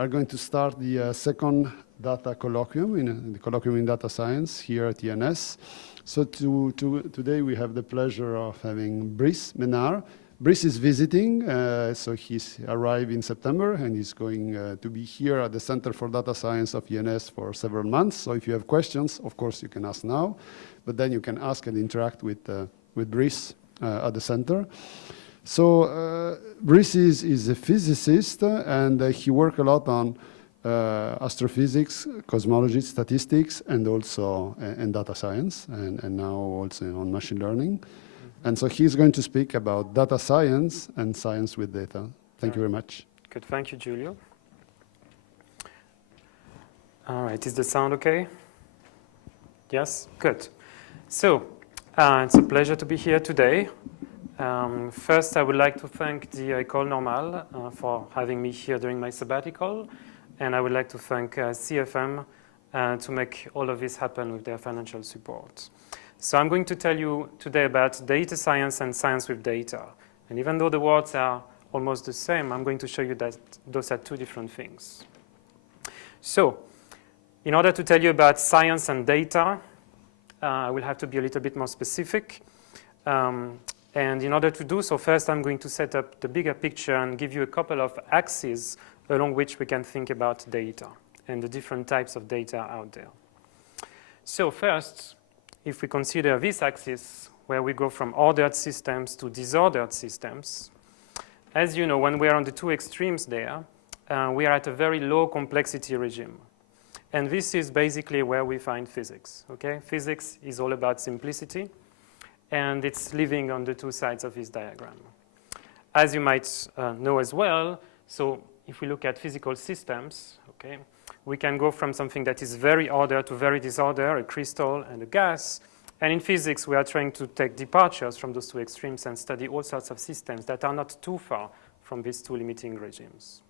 are going to start the second data colloquium, in the colloquium in data science here at ENS. So today we have the pleasure of having Brice Ménard. Brice is visiting, so he's arrived in September, and he's going to be here at the Center for Data Science of ENS for several months. So if you have questions, of course, you can ask now, but then you can ask and interact with Brice at the center. So Brice is a physicist, and he worked a lot on astrophysics, cosmology, statistics, and also in data science, and now also on machine learning. And so he's going to speak about data science and science with data. Thank you very much. Good, thank you, Giulio. All right, is the sound okay? Yes, good. So it's a pleasure to be here today. First, I would like to thank the École Normale for having me here during my sabbatical. And I would like to thank CFM to make all of this happen with their financial support. So I'm going to tell you today about data science and science with data. And even though the words are almost the same, I'm going to show you that those are two different things. So in order to tell you about science and data, I will have to be a little bit more specific. And in order to do so, first I'm going to set up the bigger picture and give you a couple of axes along which we can think about data and the different types of data out there. So first, if we consider this axis, where we go from ordered systems to disordered systems, as you know, when we are on the two extremes there, we are at a very low complexity regime. And this is basically where we find physics. Okay? Physics is all about simplicity, and it's living on the two sides of this diagram. As you might know as well, so if we look at physical systems, okay, we can go from something that is very ordered to very disordered, a crystal and a gas. And in physics, we are trying to take departures from those two extremes and study all sorts of systems that are not too far from these two limiting regimes.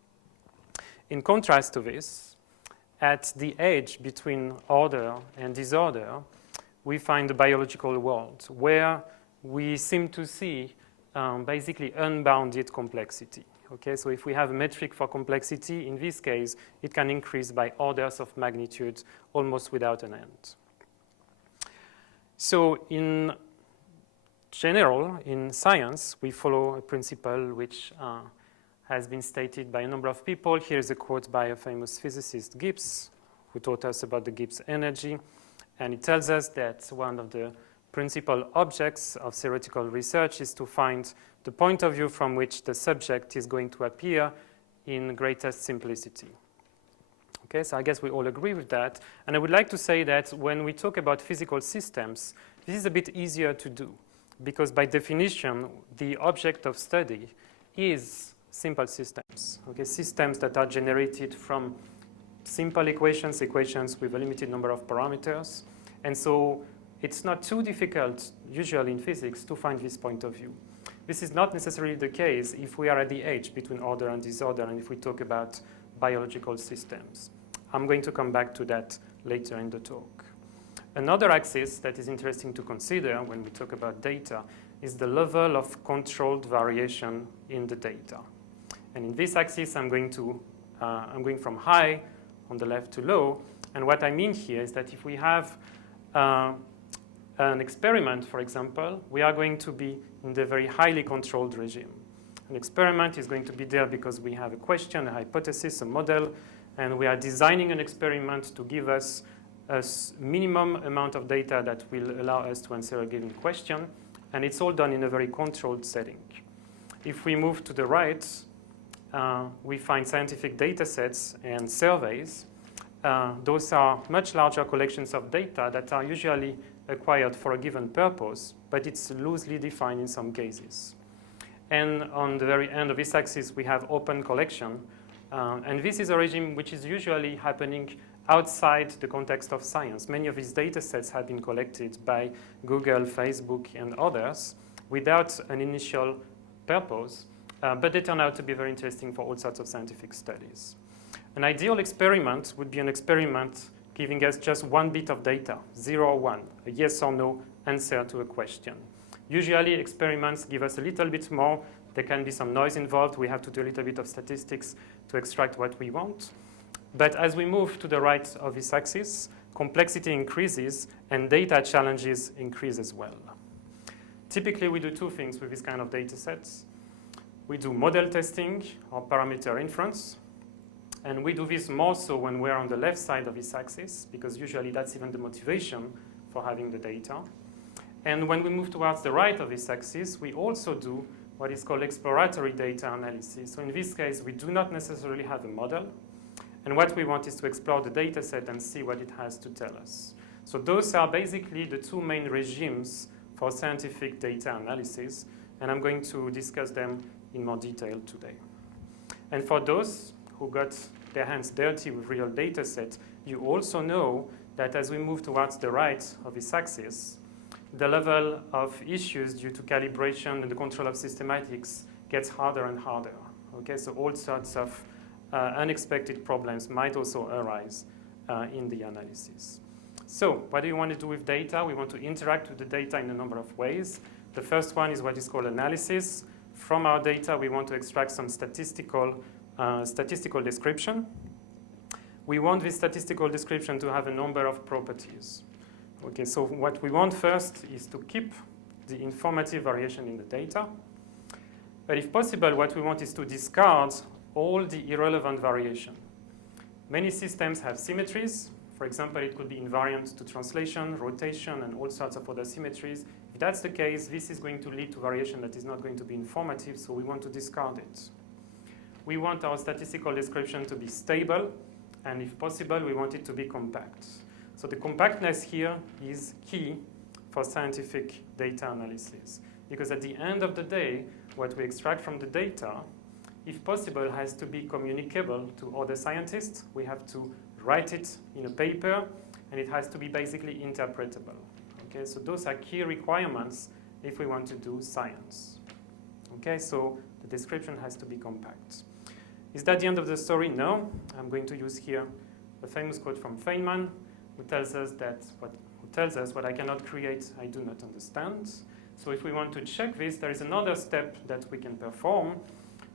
In contrast to this, at the edge between order and disorder, we find the biological world, where we seem to see basically unbounded complexity. Okay, so if we have a metric for complexity, in this case, it can increase by orders of magnitude almost without an end. So in general, in science, we follow a principle which has been stated by a number of people. Here's a quote by a famous physicist, Gibbs, who taught us about the Gibbs energy. And it tells us that one of the principal objects of theoretical research is to find the point of view from which the subject is going to appear in greatest simplicity. Okay, so I guess we all agree with that. And I would like to say that when we talk about physical systems, this is a bit easier to do, because by definition, the object of study is simple systems. Okay, systems that are generated from simple equations with a limited number of parameters. And so it's not too difficult, usually in physics, to find this point of view. This is not necessarily the case if we are at the edge between order and disorder, and if we talk about biological systems. I'm going to come back to that later in the talk. Another axis that is interesting to consider when we talk about data is the level of controlled variation in the data. And in this axis, I'm going from high on the left to low. And what I mean here is that if we have an experiment, for example, we are going to be in the very highly controlled regime. An experiment is going to be there because we have a question, a hypothesis, a model, and we are designing an experiment to give us a minimum amount of data that will allow us to answer a given question, and it's all done in a very controlled setting. If we move to the right, we find scientific data sets and surveys. Those are much larger collections of data that are usually acquired for a given purpose, but it's loosely defined in some cases. And on the very end of this axis, we have open collection. And this is a regime which is usually happening outside the context of science. Many of these data sets have been collected by Google, Facebook, and others without an initial purpose, but they turn out to be very interesting for all sorts of scientific studies. An ideal experiment would be an experiment giving us just one bit of data, 0 or 1, a yes or no answer to a question. Usually, experiments give us a little bit more There can be some noise involved. We have to do a little bit of statistics to extract what we want. But as we move to the right of this axis, complexity increases and data challenges increase as well. Typically, we do two things with this kind of data sets. We do model testing or parameter inference. And we do this more so when we're on the left side of this axis, because usually that's even the motivation for having the data. And when we move towards the right of this axis, we also do what is called exploratory data analysis. So in this case, we do not necessarily have a model. And what we want is to explore the data set and see what it has to tell us. So those are basically the two main regimes for scientific data analysis. And I'm going to discuss them in more detail today. And for those who got their hands dirty with real data sets, you also know that as we move towards the right of this axis, the level of issues due to calibration and the control of systematics gets harder and harder. Okay, so all sorts of unexpected problems might also arise in the analysis. So what do you want to do with data? We want to interact with the data in a number of ways. The first one is what is called analysis. From our data, we want to extract some statistical description. We want this statistical description to have a number of properties. Okay, so what we want first is to keep the informative variation in the data. But if possible, what we want is to discard all the irrelevant variation. Many systems have symmetries. For example, it could be invariant to translation, rotation, and all sorts of other symmetries. If that's the case, this is going to lead to variation that is not going to be informative, so we want to discard it. We want our statistical description to be stable, and if possible, we want it to be compact. So the compactness here is key for scientific data analysis, because at the end of the day, what we extract from the data, if possible, has to be communicable to other scientists. We have to write it in a paper, and it has to be basically interpretable. Okay, so those are key requirements if we want to do science. Okay, so the description has to be compact. Is that the end of the story? No. I'm going to use here a famous quote from Feynman, who tells us what I cannot create, I do not understand. So if we want to check this, there is another step that we can perform.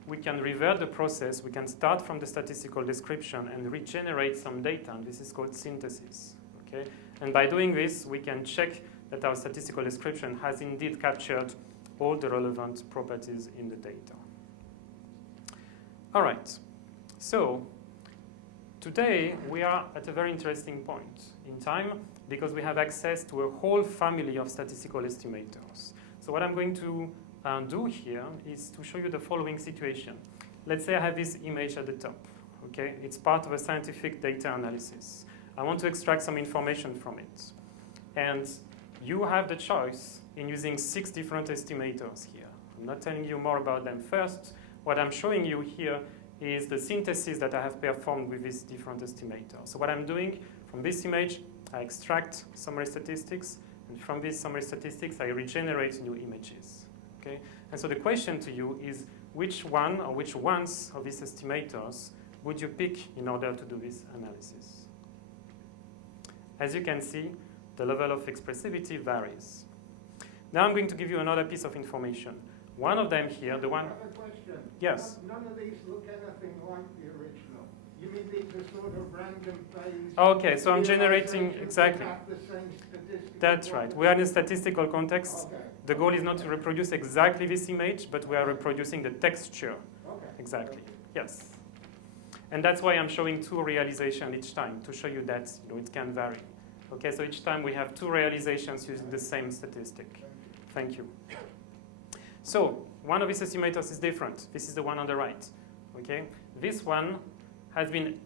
We can revert the process. We can start from the statistical description and regenerate some data. And this is called synthesis. Okay? And by doing this, we can check that our statistical description has indeed captured all the relevant properties in the data. All right. So today, we are at a very interesting point in time because we have access to a whole family of statistical estimators. So what I'm going to do here is to show you the following situation. Let's say I have this image at the top. Okay? It's part of a scientific data analysis. I want to extract some information from it. And you have the choice in using 6 different estimators here. I'm not telling you more about them first. What I'm showing you here is the synthesis that I have performed with these different estimators. So what I'm doing from this image, I extract summary statistics, and from these summary statistics, I regenerate new images. Okay? And so the question to you is, which one or which ones of these estimators would you pick in order to do this analysis? As you can see, the level of expressivity varies. Now I'm going to give you another piece of information. One of them here, the one... I have a question. Yes. None of these look anything like the original. You mean these are sort of random phase? Okay, so I'm generating, realizations exactly. that have the same statistical That's right. We are in a statistical context. Okay. The goal is not to reproduce exactly this image, but we are reproducing the texture. Okay. Exactly. Yes. And that's why I'm showing 2 realizations each time, to show you that it can vary. Okay, so each time we have 2 realizations using the same statistic. Thank you. So one of these estimators is different. This is the one on the right. Okay, this one has been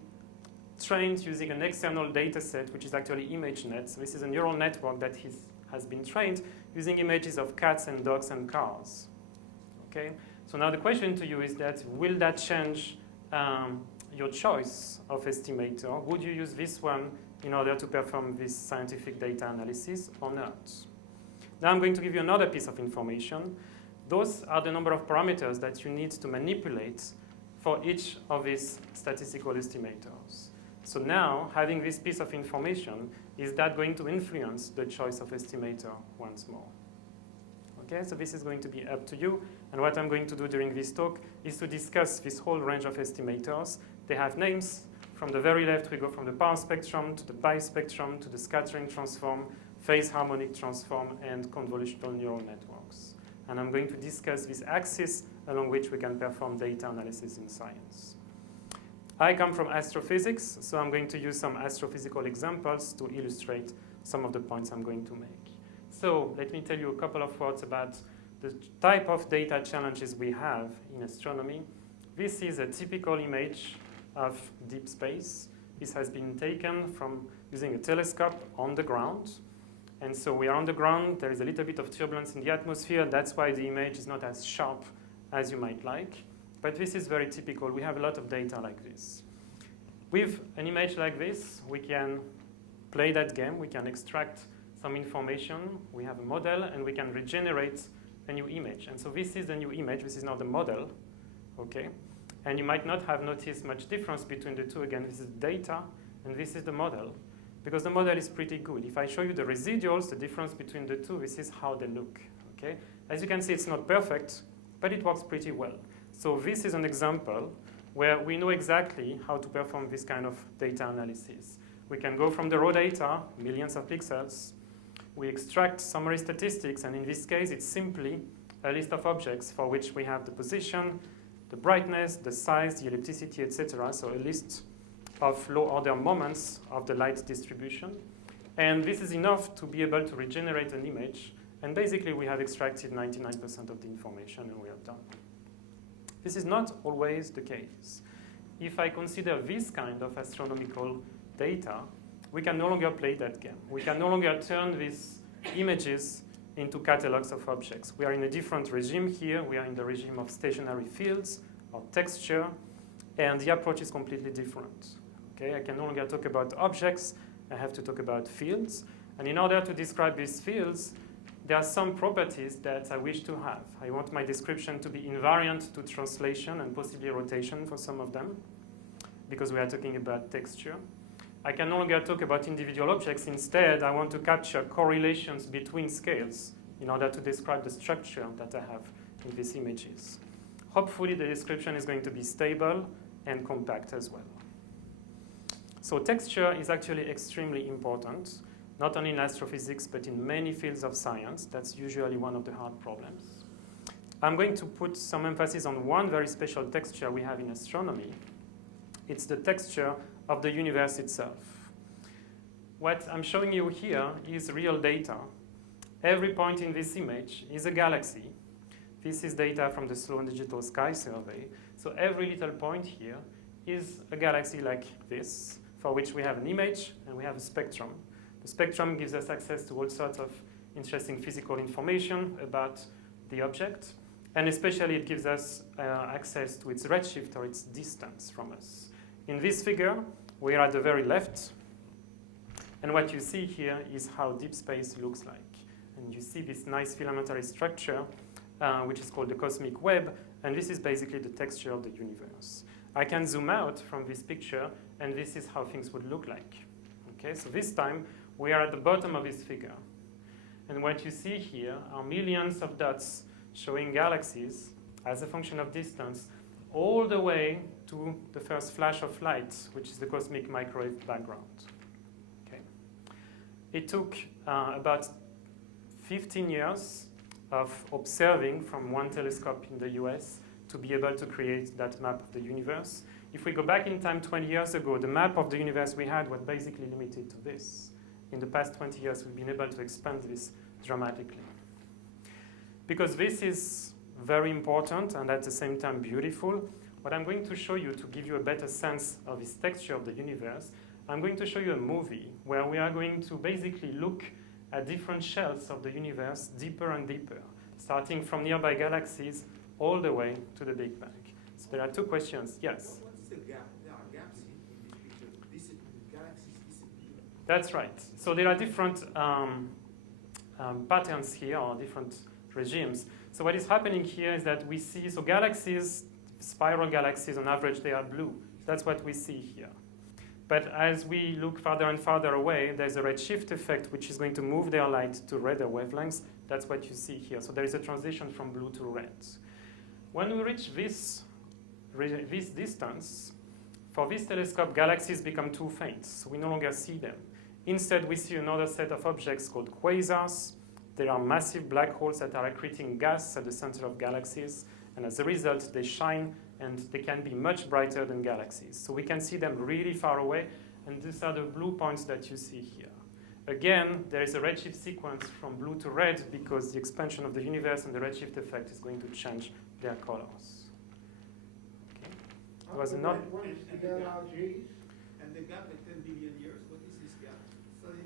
trained using an external data set, which is actually ImageNet. So this is a neural network that has been trained using images of cats and dogs and cars. Okay, so now the question to you is that, will that change your choice of estimator? Would you use this one in order to perform this scientific data analysis or not? Now I'm going to give you another piece of information. Those are the number of parameters that you need to manipulate for each of these statistical estimators. So now, having this piece of information, is that going to influence the choice of estimator once more? Okay, so this is going to be up to you. And what I'm going to do during this talk is to discuss this whole range of estimators. They have names. From the very left, we go from the power spectrum to the pi spectrum to the scattering transform, phase harmonic transform, and convolutional neural networks. And I'm going to discuss this axis along which we can perform data analysis in science. I come from astrophysics, so I'm going to use some astrophysical examples to illustrate some of the points I'm going to make. So let me tell you a couple of words about the type of data challenges we have in astronomy. This is a typical image of deep space. This has been taken from using a telescope on the ground. And so we are on the ground. There is a little bit of turbulence in the atmosphere. That's why the image is not as sharp as you might like. But this is very typical. We have a lot of data like this. With an image like this, we can play that game. We can extract some information. We have a model, and we can regenerate a new image. And so this is the new image. This is not the model. Okay? And you might not have noticed much difference between the two. Again, this is data, and this is the model, because the model is pretty good. If I show you the residuals, the difference between the two, this is how they look. Okay? As you can see, it's not perfect, but it works pretty well. So this is an example where we know exactly how to perform this kind of data analysis. We can go from the raw data, millions of pixels. We extract summary statistics, and in this case, it's simply a list of objects for which we have the position, the brightness, the size, the ellipticity, etc. So a list of low-order moments of the light distribution. And this is enough to be able to regenerate an image. And basically, we have extracted 99% of the information, and we are done. This is not always the case. If I consider this kind of astronomical data, we can no longer play that game. We can no longer turn these images into catalogs of objects. We are in a different regime here. We are in the regime of stationary fields or texture, and the approach is completely different. Okay, I can no longer talk about objects. I have to talk about fields. And in order to describe these fields, there are some properties that I wish to have. I want my description to be invariant to translation and possibly rotation for some of them, because we are talking about texture. I can no longer talk about individual objects. Instead, I want to capture correlations between scales in order to describe the structure that I have in these images. Hopefully, the description is going to be stable and compact as well. So texture is actually extremely important, not only in astrophysics, but in many fields of science. That's usually one of the hard problems. I'm going to put some emphasis on one very special texture we have in astronomy. It's the texture of the universe itself. What I'm showing you here is real data. Every point in this image is a galaxy. This is data from the Sloan Digital Sky Survey. So every little point here is a galaxy like this, for which we have an image and we have a spectrum. The spectrum gives us access to all sorts of interesting physical information about the object, and especially it gives us access to its redshift or its distance from us. In this figure, we are at the very left, and what you see here is how deep space looks like. And you see this nice filamentary structure, which is called the cosmic web, and this is basically the texture of the universe. I can zoom out from this picture, and this is how things would look like. Okay, so this time, we are at the bottom of this figure. And what you see here are millions of dots showing galaxies as a function of distance all the way to the first flash of light, which is the cosmic microwave background. Okay. It took about 15 years of observing from one telescope in the US to be able to create that map of the universe. If we go back in time 20 years ago, the map of the universe we had was basically limited to this. In the past 20 years, we've been able to expand this dramatically. Because this is very important and at the same time beautiful, what I'm going to show you to give you a better sense of this texture of the universe, I'm going to show you a movie where we are going to basically look at different shells of the universe deeper and deeper, starting from nearby galaxies all the way to the Big Bang. So there are two questions. Yes? What's the gap? There are gaps in this picture. Galaxies disappear. That's right. So there are different patterns here, or different regimes. So what is happening here is that we see, so galaxies, spiral galaxies, on average, they are blue. That's what we see here. But as we look farther and farther away, there's a redshift effect, which is going to move their light to redder wavelengths. That's what you see here. So there is a transition from blue to red. When we reach this distance, for this telescope, galaxies become too faint, so we no longer see them. Instead, we see another set of objects called quasars. They are massive black holes that are accreting gas at the center of galaxies, and as a result, they shine and they can be much brighter than galaxies. So we can see them really far away, and these are the blue points that you see here. Again, there is a redshift sequence from blue to red because the expansion of the universe and the redshift effect is going to change their colors. Okay. It was not. And the LRGs? And the gap at 10 billion years, what is this gap?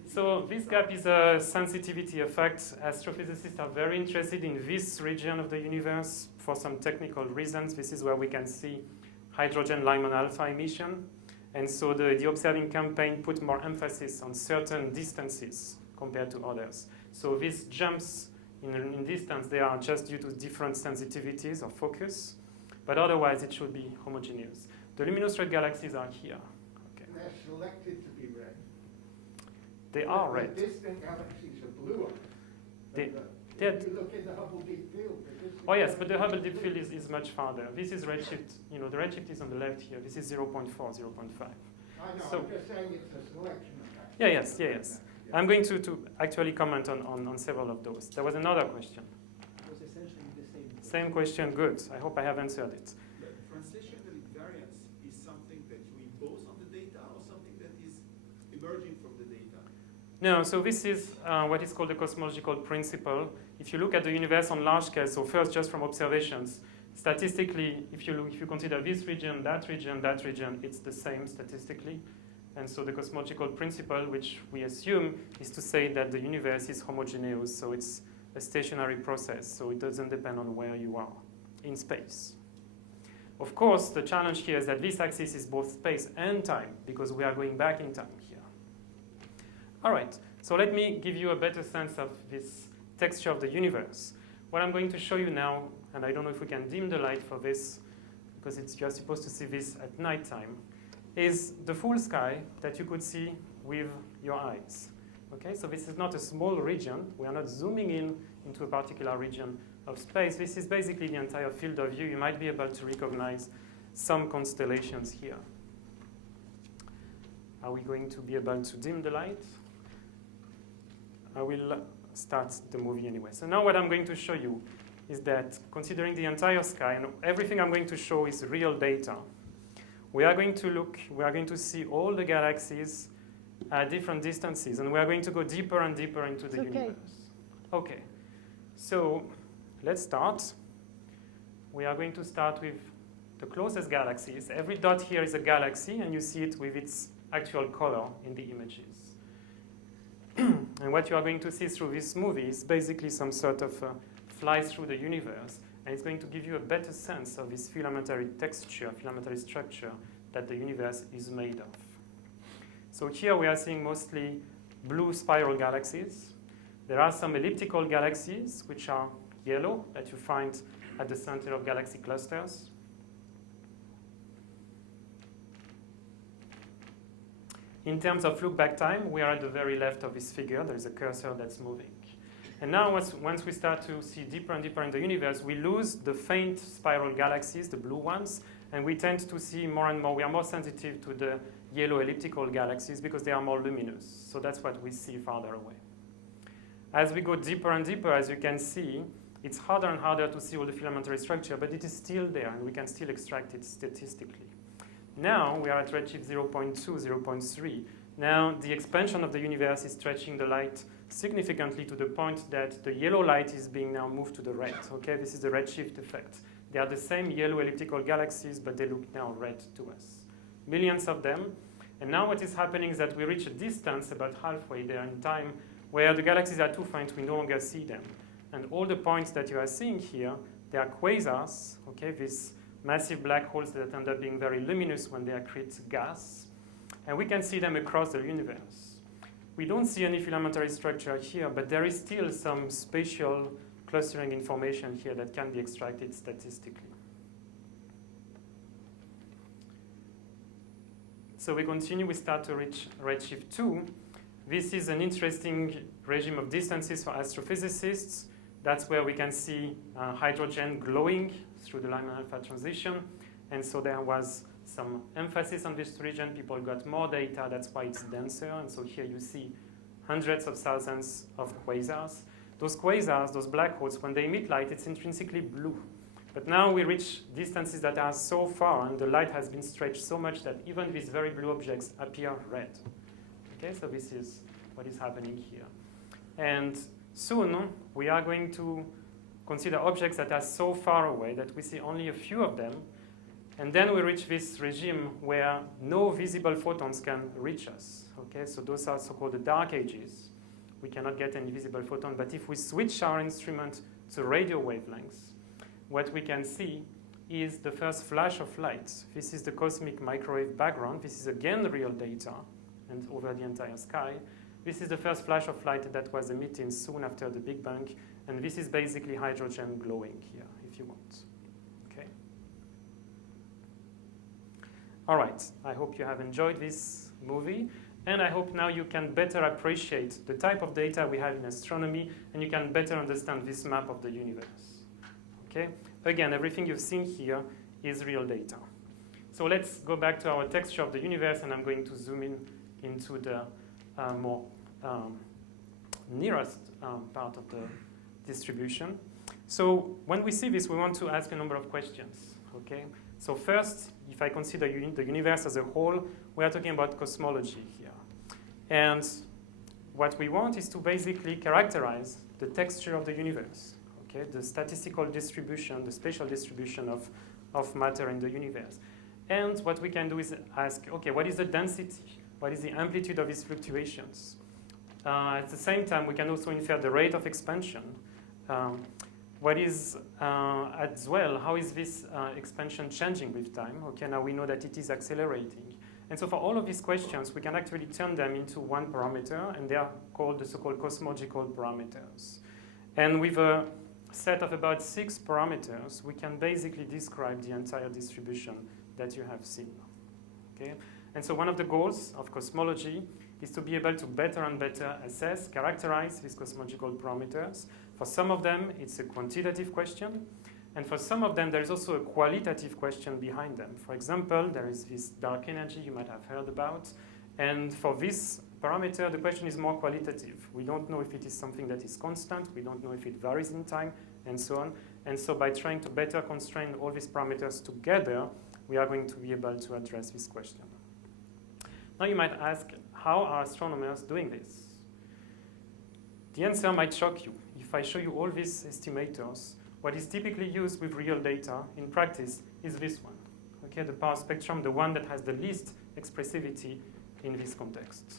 So this gap is a sensitivity effect. Astrophysicists are very interested in this region of the universe for some technical reasons. This is where we can see hydrogen Lyman alpha emission. And so the observing campaign put more emphasis on certain distances compared to others. So these jumps in distance, they are just due to different sensitivities or focus, but otherwise it should be homogeneous. The luminous red galaxies are here. Okay. They're selected to be red. They are red. The distant galaxies are blue. They- If you look at the Hubble Deep Field, Oh yes, but the Hubble Deep Field is much farther. This is redshift, the redshift is on the left here. This is 0.4, 0.5. I know, So- I'm just saying it's a selection effect. Yes. I'm going to actually comment on several of those. There was another question. It was essentially the same. Same question, good. I hope I have answered it. The translational invariance is something that you impose on the data or something that is emerging from the data? No, so this is what is called the cosmological principle. If you look at the universe on large scale, so first just from observations, statistically, if you consider this region, that region, it's the same statistically. And so the cosmological principle, which we assume, is to say that the universe is homogeneous, so it's a stationary process, so it doesn't depend on where you are in space. Of course, the challenge here is that this axis is both space and time, because we are going back in time here. All right, so let me give you a better sense of this texture of the universe. What I'm going to show you now, and I don't know if we can dim the light for this, because you're supposed to see this at nighttime, is the full sky that you could see with your eyes. Okay, so this is not a small region. We are not zooming into a particular region of space. This is basically the entire field of view. You might be able to recognize some constellations here. Are we going to be able to dim the light? I will start the movie anyway. So now what I'm going to show you is that considering the entire sky, and everything I'm going to show is real data, we are going to see all the galaxies at different distances, and we are going to go deeper and deeper into the universe. Okay, so let's start. We are going to start with the closest galaxies. Every dot here is a galaxy, and you see it with its actual color in the images. And what you are going to see through this movie is basically some sort of fly through the universe, and it's going to give you a better sense of this filamentary texture, filamentary structure that the universe is made of. So here we are seeing mostly blue spiral galaxies. There are some elliptical galaxies, which are yellow, that you find at the center of galaxy clusters. In terms of look-back time, we are at the very left of this figure. There is a cursor that's moving. And now once we start to see deeper and deeper in the universe, we lose the faint spiral galaxies, the blue ones, and we tend to see more and more. We are more sensitive to the yellow elliptical galaxies because they are more luminous. So that's what we see farther away. As we go deeper and deeper, as you can see, it's harder and harder to see all the filamentary structure, but it is still there, and we can still extract it statistically. Now we are at redshift 0.2, 0.3. Now the expansion of the universe is stretching the light significantly to the point that the yellow light is being now moved to the red. Okay, this is the redshift effect. They are the same yellow elliptical galaxies, but they look now red to us. Millions of them. And now what is happening is that we reach a distance about halfway there in time where the galaxies are too faint, we no longer see them. And all the points that you are seeing here, they are quasars, okay, these massive black holes that end up being very luminous when they accrete gas. And we can see them across the universe. We don't see any filamentary structure here, but there is still some spatial clustering information here that can be extracted statistically. So we continue, we start to reach redshift 2. This is an interesting regime of distances for astrophysicists. That's where we can see hydrogen glowing through the Lyman alpha transition. And so there was some emphasis on this region. People got more data. That's why it's denser. And so here you see hundreds of thousands of quasars. Those quasars, those black holes, when they emit light, it's intrinsically blue. But now we reach distances that are so far, and the light has been stretched so much that even these very blue objects appear red. Okay, so this is what is happening here. And soon, we are going to consider objects that are so far away that we see only a few of them. And then we reach this regime where no visible photons can reach us. Okay, so those are so-called the dark ages. We cannot get any visible photon. But if we switch our instrument to radio wavelengths, what we can see is the first flash of light. This is the cosmic microwave background. This is again real data and over the entire sky. This is the first flash of light that was emitted soon after the Big Bang. And this is basically hydrogen glowing here, if you want. Okay. All right. I hope you have enjoyed this movie. And I hope now you can better appreciate the type of data we have in astronomy, and you can better understand this map of the universe. Okay? Again, everything you've seen here is real data. So let's go back to our texture of the universe, and I'm going to zoom in into the more nearest part of the distribution. So when we see this, we want to ask a number of questions. Okay? So first, if I consider the universe as a whole, we are talking about cosmology here. And what we want is to basically characterize the texture of the universe, okay? The statistical distribution, the spatial distribution of matter in the universe. And what we can do is ask, okay, what is the density? What is the amplitude of these fluctuations? At the same time, we can also infer the rate of expansion. What is, as well, how is this expansion changing with time? Okay, now we know that it is accelerating. And so for all of these questions, we can actually turn them into one parameter, and they are called the so-called cosmological parameters. And with a set of about 6 parameters, we can basically describe the entire distribution that you have seen. Okay? And so one of the goals of cosmology is to be able to better and better assess, characterize these cosmological parameters. For some of them, it's a quantitative question. And for some of them, there is also a qualitative question behind them. For example, there is this dark energy you might have heard about. And for this parameter, the question is more qualitative. We don't know if it is something that is constant. We don't know if it varies in time, and so on. And so by trying to better constrain all these parameters together, we are going to be able to address this question. Now you might ask, how are astronomers doing this? The answer might shock you. If I show you all these estimators, what is typically used with real data in practice is this one. Okay, the power spectrum, the one that has the least expressivity in this context.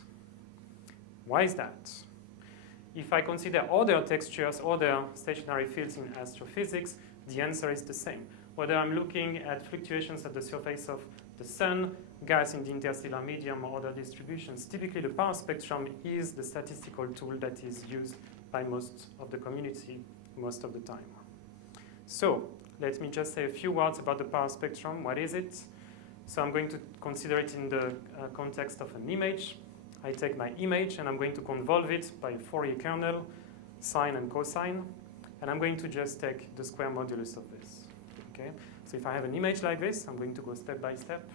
Why is that? If I consider other textures, other stationary fields in astrophysics, the answer is the same. Whether I'm looking at fluctuations at the surface of the sun, gas in the interstellar medium, or other distributions, typically the power spectrum is the statistical tool that is used by most of the community most of the time. So let me just say a few words about the power spectrum. What is it? So I'm going to consider it in the context of an image. I take my image and I'm going to convolve it by a Fourier kernel, sine and cosine, and I'm going to just take the square modulus of this. Okay? So if I have an image like this, I'm going to go step by step.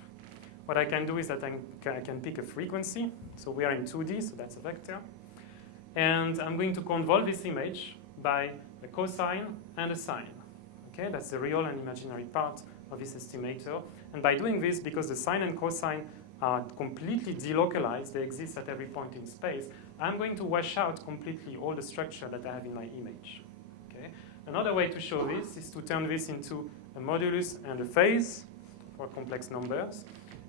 What I can do is that I can pick a frequency. So we are in 2D, so that's a vector. And I'm going to convolve this image by a cosine and a sine. Okay, that's the real and imaginary part of this estimator. And by doing this, because the sine and cosine are completely delocalized, they exist at every point in space, I'm going to wash out completely all the structure that I have in my image. Okay? Another way to show this is to turn this into a modulus and a phase for complex numbers.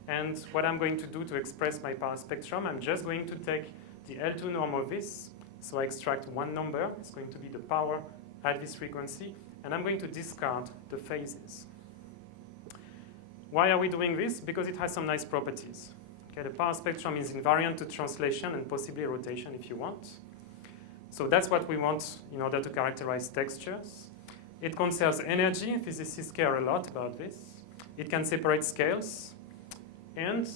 And what I'm going to do to express my power spectrum, I'm just going to take the L2 norm of this. So I extract one number. It's going to be the power at this frequency. And I'm going to discard the phases. Why are we doing this? Because it has some nice properties. Okay, the power spectrum is invariant to translation and possibly rotation if you want. So that's what we want in order to characterize textures. It conserves energy. Physicists care a lot about this. It can separate scales. And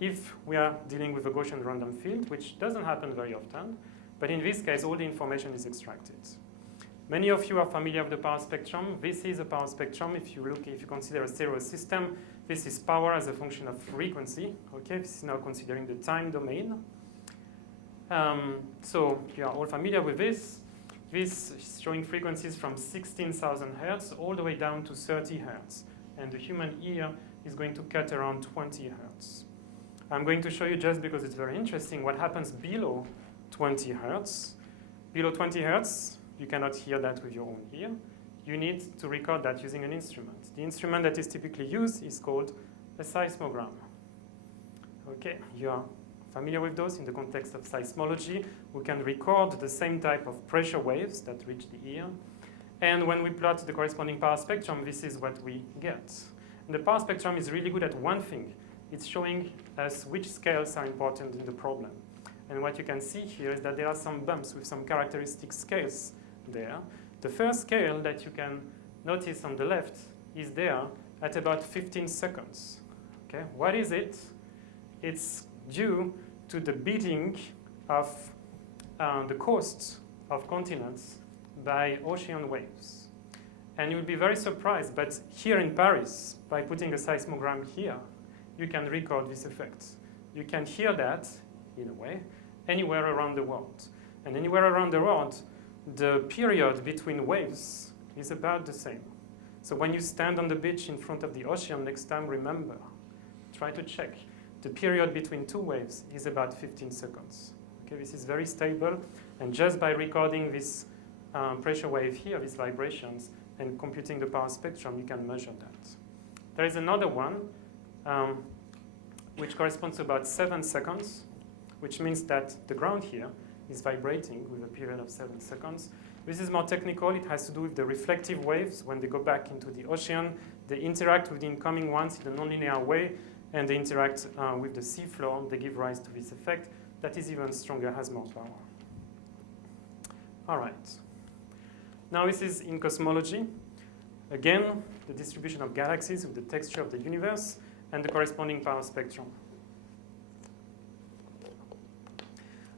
if we are dealing with a Gaussian random field, which doesn't happen very often, but in this case, all the information is extracted. Many of you are familiar with the power spectrum. This is a power spectrum. If you consider a stereo system, this is power as a function of frequency. Okay, this is now considering the time domain. So you are all familiar with this. This is showing frequencies from 16,000 hertz all the way down to 30 hertz. And the human ear is going to cut around 20 hertz. I'm going to show you, just because it's very interesting, what happens below 20 hertz. Below 20 hertz, you cannot hear that with your own ear. You need to record that using an instrument. The instrument that is typically used is called a seismogram. Okay, you are familiar with those in the context of seismology. We can record the same type of pressure waves that reach the ear. And when we plot the corresponding power spectrum, this is what we get. And the power spectrum is really good at one thing. It's showing us which scales are important in the problem. And what you can see here is that there are some bumps with some characteristic scales there. The first scale that you can notice on the left is there at about 15 seconds. Okay, what is it? It's due to the beating of the coasts of continents by ocean waves. And you will be very surprised, but here in Paris, by putting a seismogram here, you can record this effect. You can hear that, in a way, anywhere around the world. And anywhere around the world, the period between waves is about the same. So when you stand on the beach in front of the ocean next time, remember, try to check. The period between two waves is about 15 seconds. Okay, this is very stable, and just by recording this pressure wave here, these vibrations, and computing the power spectrum, you can measure that. There is another one, which corresponds to about 7 seconds, which means that the ground here is vibrating with a period of 7 seconds. This is more technical. It has to do with the reflective waves. When they go back into the ocean, they interact with the incoming ones in a nonlinear way, and they interact with the seafloor. They give rise to this effect that is even stronger, has more power. All right. Now this is in cosmology. Again, the distribution of galaxies with the texture of the universe and the corresponding power spectrum.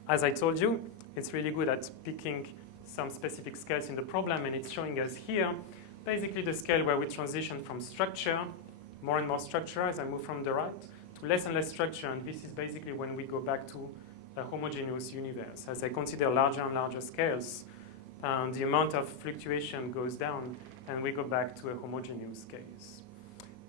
As I told you, it's really good at picking some specific scales in the problem, and it's showing us here basically the scale where we transition from structure, more and more structure as I move from the right, to less and less structure, and this is basically when we go back to a homogeneous universe. As I consider larger and larger scales, the amount of fluctuation goes down, and we go back to a homogeneous case.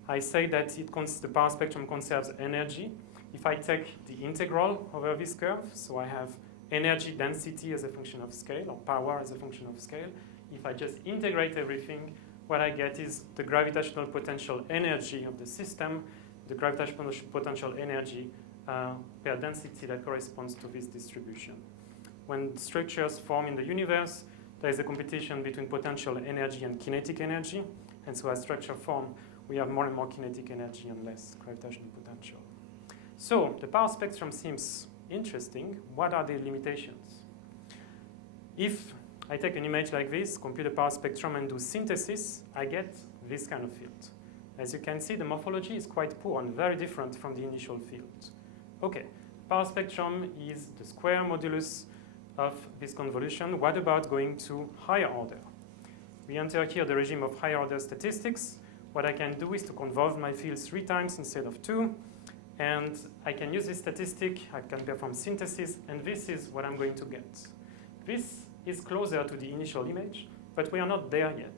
I say that the power spectrum conserves energy. If I take the integral over this curve, so I have energy density as a function of scale, or power as a function of scale. If I just integrate everything, what I get is the gravitational potential energy of the system, the gravitational potential energy per density that corresponds to this distribution. When structures form in the universe, there is a competition between potential energy and kinetic energy. And so as structure form, we have more and more kinetic energy and less gravitational potential. So the power spectrum seems interesting. What are the limitations? If I take an image like this, compute a power spectrum, and do synthesis, I get this kind of field. As you can see, the morphology is quite poor and very different from the initial field. Okay, power spectrum is the square modulus of this convolution. What about going to higher order? We enter here the regime of higher order statistics. What I can do is to convolve my fields 3 times instead of 2. And I can use this statistic. I can perform synthesis. And this is what I'm going to get. This is closer to the initial image, but we are not there yet.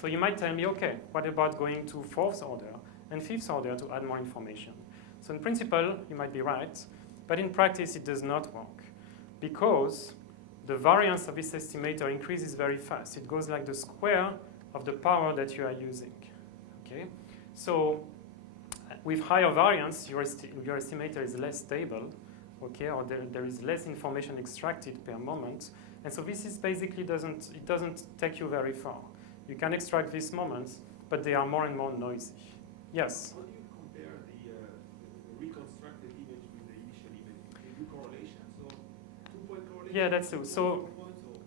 So you might tell me, OK, what about going to 4th order and 5th order to add more information? So in principle, you might be right. But in practice, it does not work, because the variance of this estimator increases very fast. It goes like the square of the power that you are using. Okay? So with higher variance, your estimator is less stable, okay? Or there is less information extracted per moment. And so this is basically it doesn't take you very far. You can extract these moments, but they are more and more noisy. Yes? How do you compare the reconstructed image with the initial image? Do you do correlation? So 2-point correlation? Yeah, that's it. So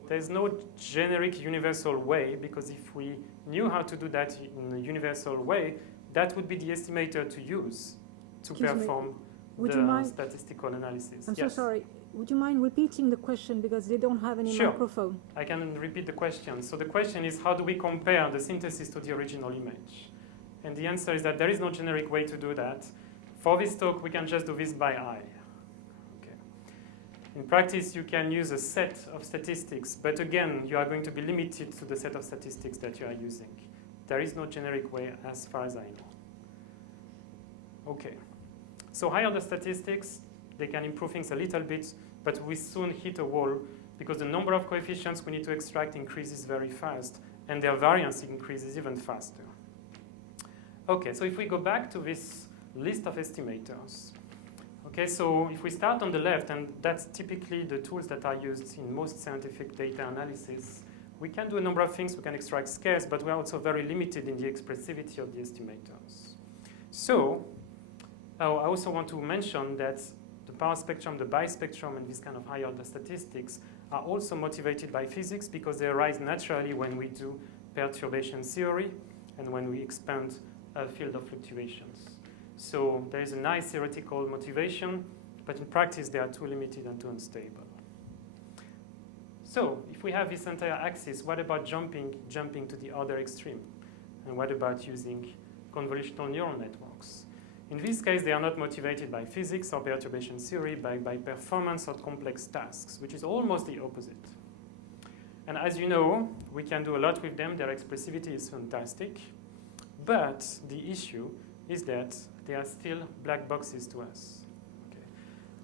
there's no generic universal way, because if we knew how to do that in a universal way, that would be the estimator to use to perform the statistical analysis. I'm yes. so sorry. Would you mind repeating the question because they don't have any Sure. microphone? I can repeat the question. So the question is, how do we compare the synthesis to the original image? And the answer is that there is no generic way to do that. For this talk, we can just do this by eye. Okay. In practice, you can use a set of statistics, but again, you are going to be limited to the set of statistics that you are using. There is no generic way as far as I know. Okay. So higher the statistics, they can improve things a little bit, but we soon hit a wall because the number of coefficients we need to extract increases very fast, and their variance increases even faster. Okay, so if we go back to this list of estimators, okay, so if we start on the left, and that's typically the tools that are used in most scientific data analysis, we can do a number of things. We can extract scales, but we're also very limited in the expressivity of the estimators. So I also want to mention that the power spectrum, the bispectrum, and this kind of higher order statistics are also motivated by physics because they arise naturally when we do perturbation theory and when we expand a field of fluctuations. So there is a nice theoretical motivation, but in practice they are too limited and too unstable. So if we have this entire axis, what about jumping to the other extreme? And what about using convolutional neural networks? In this case, they are not motivated by physics or perturbation theory, by performance or complex tasks, which is almost the opposite. And as you know, we can do a lot with them. Their expressivity is fantastic. But the issue is that they are still black boxes to us. Okay.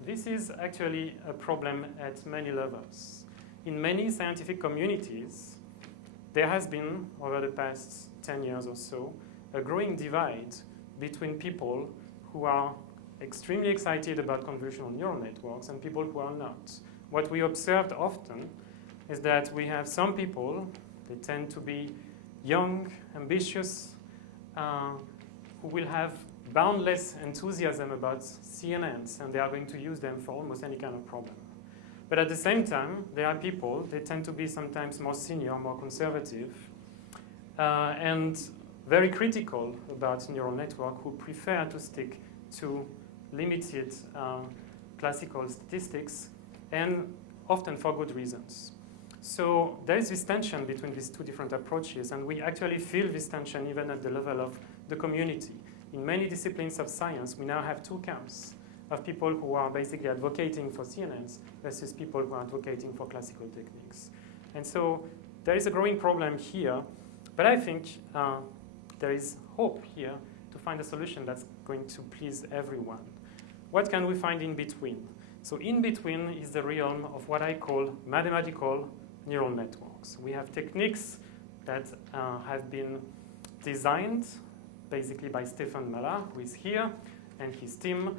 This is actually a problem at many levels. In many scientific communities, there has been, over the past 10 years or so, a growing divide between people who are extremely excited about convolutional neural networks and people who are not. What we observed often is that we have some people, they tend to be young, ambitious, who will have boundless enthusiasm about CNNs, and they are going to use them for almost any kind of problem. But at the same time, there are people, they tend to be sometimes more senior, more conservative, and very critical about neural network who prefer to stick to limited classical statistics, and often for good reasons. So there is this tension between these two different approaches, and we actually feel this tension even at the level of the community. In many disciplines of science, we now have two camps of people who are basically advocating for CNNs versus people who are advocating for classical techniques. And so there is a growing problem here, but I think there is hope here to find a solution that's going to please everyone. What can we find in between? So in between is the realm of what I call mathematical neural networks. We have techniques that have been designed basically by Stefan Mahler, who is here, and his team.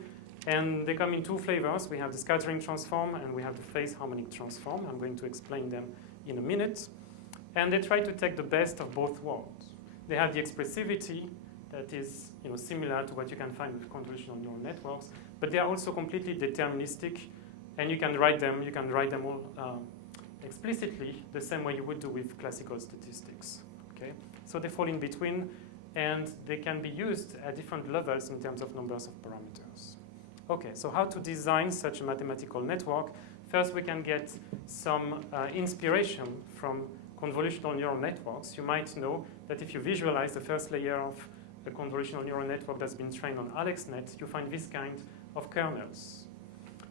And they come in two flavors. We have the scattering transform and we have the phase harmonic transform. I'm going to explain them in a minute. And they try to take the best of both worlds. They have the expressivity that is similar to what you can find with convolutional neural networks, but they are also completely deterministic, and you can write them all explicitly the same way you would do with classical statistics. Okay? So they fall in between, and they can be used at different levels in terms of numbers of parameters. Okay, so how to design such a mathematical network? First, we can get some inspiration from convolutional neural networks. You might know that if you visualize the first layer of a convolutional neural network that's been trained on AlexNet, you find this kind of kernels.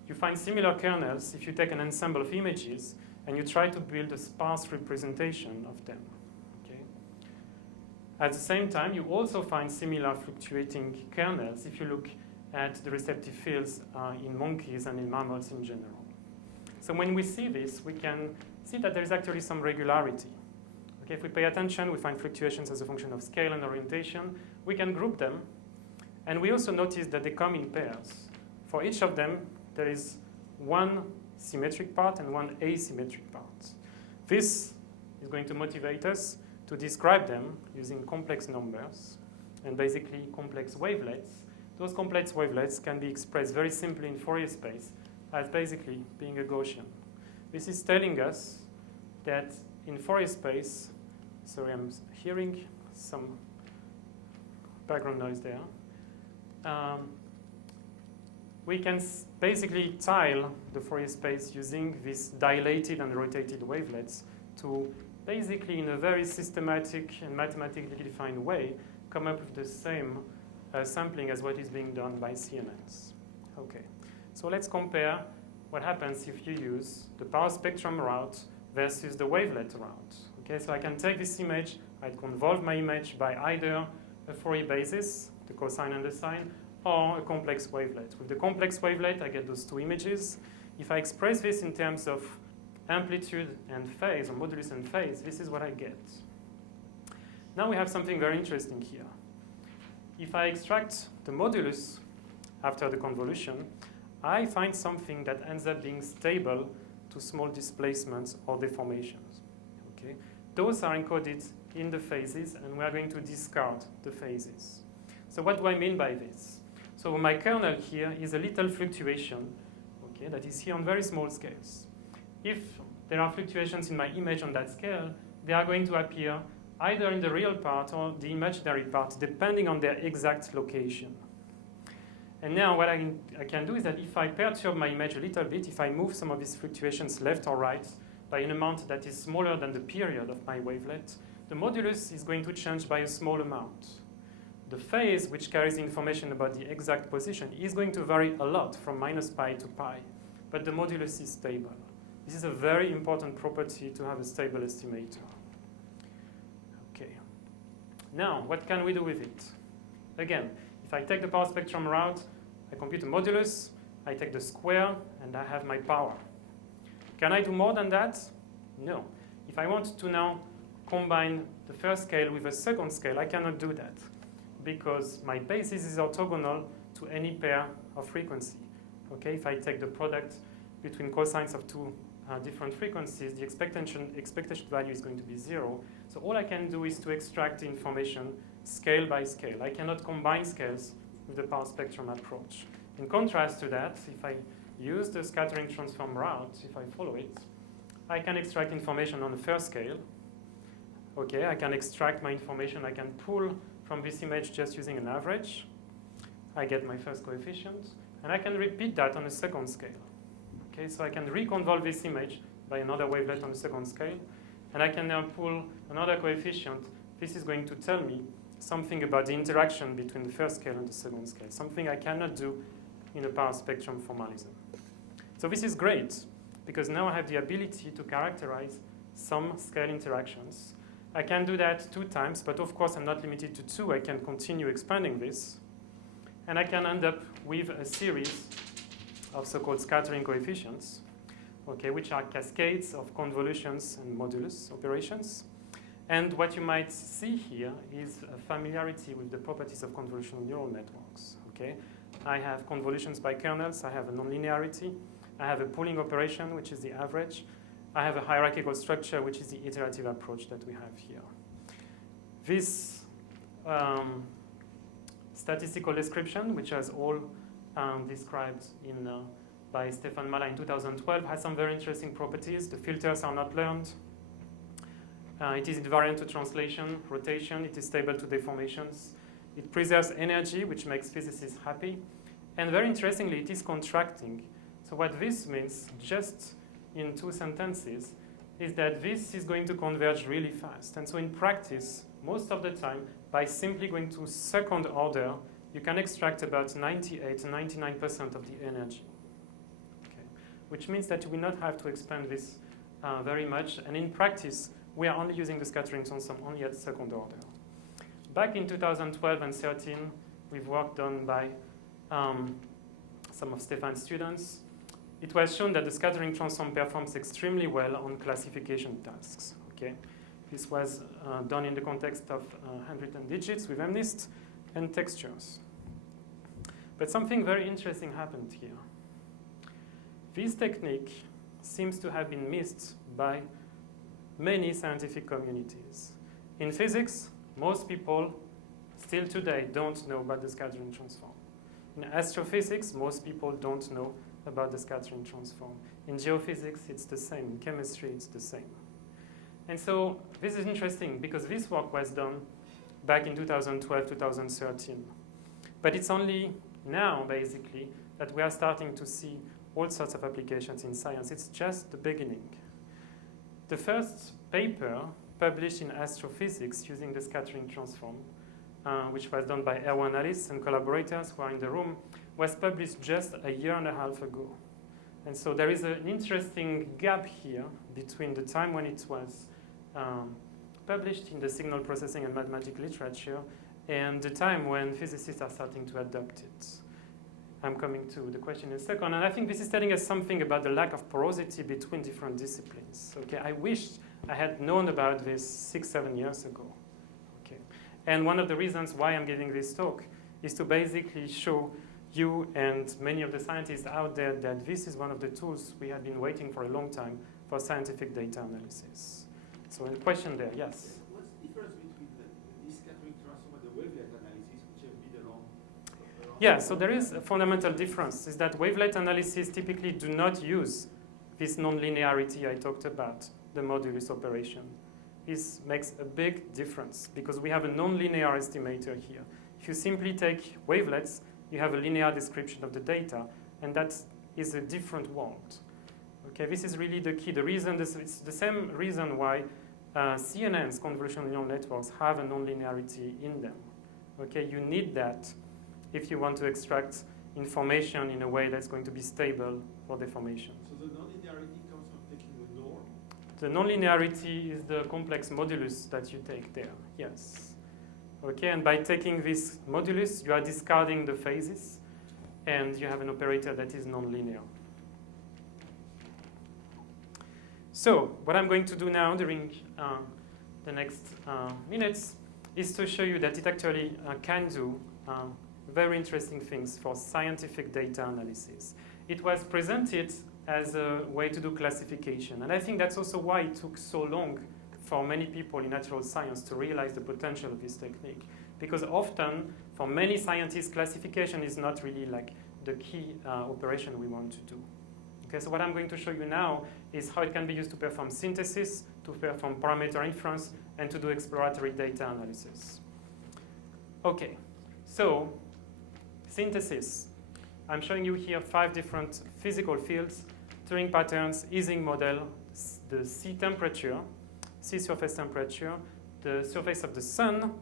You find similar kernels if you take an ensemble of images and you try to build a sparse representation of them. Okay? At the same time, you also find similar fluctuating kernels if you look at the receptive fields in monkeys and in mammals in general. So when we see this, we can see that there is actually some regularity. Okay, if we pay attention, we find fluctuations as a function of scale and orientation. We can group them, and we also notice that they come in pairs. For each of them, there is one symmetric part and one asymmetric part. This is going to motivate us to describe them using complex numbers and basically complex wavelets. Those complex wavelets can be expressed very simply in Fourier space as basically being a Gaussian. This is telling us that in Fourier space, sorry, I'm hearing some background noise there. we can basically tile the Fourier space using these dilated and rotated wavelets to basically, in a very systematic and mathematically defined way, come up with the same sampling as what is being done by CFM-ENS. Okay, so let's compare what happens if you use the power spectrum route versus the wavelet route. Okay, so I can take this image, I'd convolve my image by either a Fourier basis, the cosine and the sine, or a complex wavelet. With the complex wavelet, I get those two images. If I express this in terms of amplitude and phase, or modulus and phase, this is what I get. Now we have something very interesting here. If I extract the modulus after the convolution, I find something that ends up being stable to small displacements or deformations. Okay? Those are encoded in the phases, and we are going to discard the phases. So what do I mean by this? So my kernel here is a little fluctuation, okay, that is here on very small scales. If there are fluctuations in my image on that scale, they are going to appear either in the real part or the imaginary part, depending on their exact location. And now what I can do is that if I perturb my image a little bit, if I move some of these fluctuations left or right by an amount that is smaller than the period of my wavelet, the modulus is going to change by a small amount. The phase, which carries information about the exact position, is going to vary a lot from -pi to pi, but the modulus is stable. This is a very important property to have a stable estimator. Okay. Now, what can we do with it? Again, if I take the power spectrum route, I compute a modulus, I take the square, and I have my power. Can I do more than that? No. If I want to now combine the first scale with a second scale, I cannot do that, because my basis is orthogonal to any pair of frequency. Okay, if I take the product between cosines of two different frequencies, the expectation value is going to be 0. So all I can do is to extract the information scale by scale. I cannot combine scales with the power spectrum approach. In contrast to that, if I use the scattering transform route, if I follow it, I can extract information on the first scale. Okay, I can extract my information, I can pull from this image just using an average. I get my first coefficient, and I can repeat that on a second scale. Okay, so I can reconvolve this image by another wavelet on the second scale, and I can now pull another coefficient. This is going to tell me something about the interaction between the first scale and the second scale, something I cannot do in a power spectrum formalism. So this is great, because now I have the ability to characterize some scale interactions. I can do that 2 times, but of course I'm not limited to 2. I can continue expanding this, and I can end up with a series of so-called scattering coefficients, okay, which are cascades of convolutions and modulus operations. And what you might see here is a familiarity with the properties of convolutional neural networks. Okay, I have convolutions by kernels, I have a nonlinearity, I have a pooling operation, which is the average, I have a hierarchical structure, which is the iterative approach that we have here. This statistical description, which has all described by Stefan Mala in 2012, has some very interesting properties. The filters are not learned. It is invariant to translation, rotation. It is stable to deformations. It preserves energy, which makes physicists happy. And very interestingly, it is contracting. So what this means, just in 2 sentences, is that this is going to converge really fast. And so in practice, most of the time, by simply going to second order, you can extract about 98 to 99% of the energy. Okay. Which means that you will not have to expand this very much. And in practice, we are only using the scattering transform only at second order. Back in 2012 and 13, with work done by some of Stefan's students, it was shown that the scattering transform performs extremely well on classification tasks. Okay? This was done in the context of handwritten digits with MNIST and textures. But something very interesting happened here. This technique seems to have been missed by many scientific communities. In physics, most people still today don't know about the scattering transform. In astrophysics, most people don't know about the scattering transform. In geophysics, it's the same. In chemistry, it's the same. And so this is interesting because this work was done back in 2012, 2013. But it's only now, basically, that we are starting to see all sorts of applications in science. It's just the beginning. The first paper published in astrophysics using the scattering transform, which was done by Erwan Alice and collaborators who are in the room, was published just a year and a half ago. And so there is an interesting gap here between the time when it was published in the signal processing and mathematical literature and the time when physicists are starting to adopt it. I'm coming to the question in a second, and I think this is telling us something about the lack of porosity between different disciplines. Okay, I wish I had known about this 6-7 years ago. Okay, and one of the reasons why I'm giving this talk is to basically show you and many of the scientists out there that this is one of the tools we have been waiting for a long time for scientific data analysis. So, a question there, yes. What's the difference between this scattering transform and the wavelet analysis, which have been around? Yeah, so there is a fundamental difference, is that wavelet analysis typically do not use this nonlinearity I talked about, the modulus operation. This makes a big difference because we have a nonlinear estimator here. If you simply take wavelets, you have a linear description of the data, and that is a different world. Okay, this is really the key. The reason, it's the same reason why CNNs, convolutional neural networks, have a nonlinearity in them. Okay, you need that if you want to extract information in a way that's going to be stable for deformation. So the nonlinearity comes from taking the norm? The nonlinearity is the complex modulus that you take there, yes. Okay, and by taking this modulus, you are discarding the phases, and you have an operator that is nonlinear. So, what I'm going to do now during the next minutes is to show you that it actually can do very interesting things for scientific data analysis. It was presented as a way to do classification, and I think that's also why it took so long for many people in natural science to realize the potential of this technique. Because often, for many scientists, classification is not really like the key operation we want to do. Okay, so what I'm going to show you now is how it can be used to perform synthesis, to perform parameter inference, and to do exploratory data analysis. Okay, so synthesis. I'm showing you here 5 different physical fields: Turing patterns, Ising model, the sea temperature, sea surface temperature, the surface of the sun,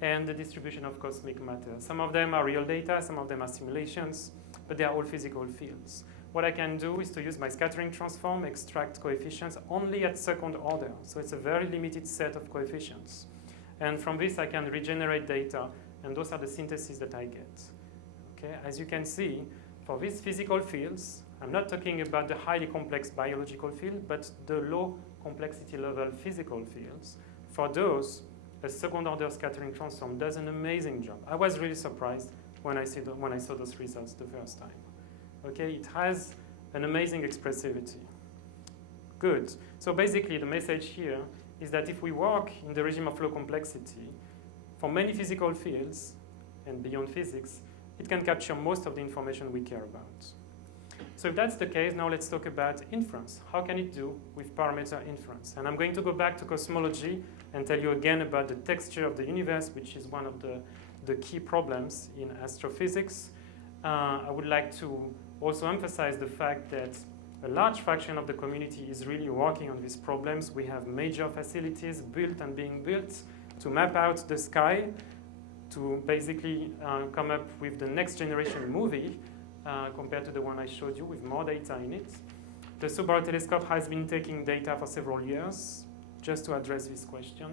and the distribution of cosmic matter. Some of them are real data, some of them are simulations, but they are all physical fields. What I can do is to use my scattering transform, extract coefficients only at second order. So it's a very limited set of coefficients. And from this, I can regenerate data, and those are the syntheses that I get. Okay? As you can see, for these physical fields, I'm not talking about the highly complex biological field, but the low complexity level physical fields. For those, a second order scattering transform does an amazing job. I was really surprised when I saw those results the first time. Okay, it has an amazing expressivity. Good. So basically, the message here is that if we work in the regime of low complexity, for many physical fields and beyond physics, it can capture most of the information we care about. So if that's the case, now let's talk about inference. How can it do with parameter inference? And I'm going to go back to cosmology and tell you again about the texture of the universe, which is one of the key problems in astrophysics. I would like to also emphasize the fact that a large fraction of the community is really working on these problems. We have major facilities built and being built to map out the sky, to basically come up with the next generation movie compared to the one I showed you with more data in it. The Subaru telescope has been taking data for several years just to address this question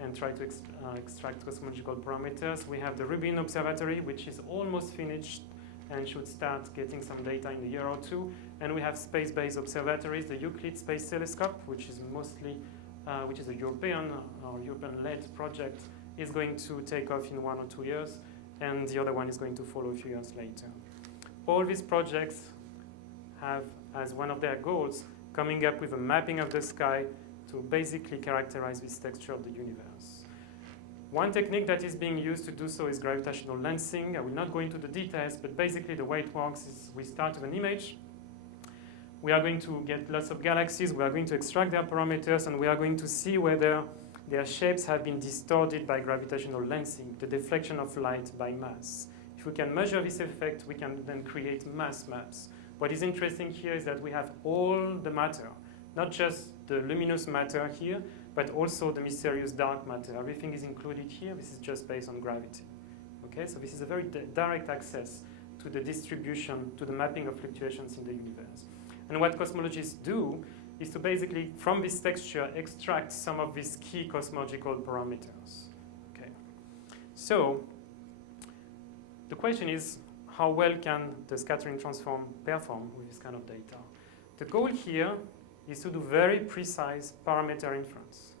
and try to extract cosmological parameters. We have the Rubin Observatory, which is almost finished and should start getting some data in a year or two. And we have space-based observatories, the Euclid Space Telescope, which is mostly, which is a European or European-led project, is going to take off in 1 or 2 years, and the other one is going to follow a few years later. All these projects have as one of their goals coming up with a mapping of the sky to basically characterize this texture of the universe. One technique that is being used to do so is gravitational lensing. I will not go into the details, but basically the way it works is we start with an image. We are going to get lots of galaxies. We are going to extract their parameters, and we are going to see whether their shapes have been distorted by gravitational lensing, the deflection of light by mass. If we can measure this effect, we can then create mass maps. What is interesting here is that we have all the matter, not just the luminous matter here, but also the mysterious dark matter. Everything is included here. This is just based on gravity. Okay, so this is a very direct access to the distribution, to the mapping of fluctuations in the universe. And what cosmologists do is to basically, from this texture, extract some of these key cosmological parameters. Okay, so the question is, how well can the scattering transform perform with this kind of data? The goal here is to do very precise parameter inference.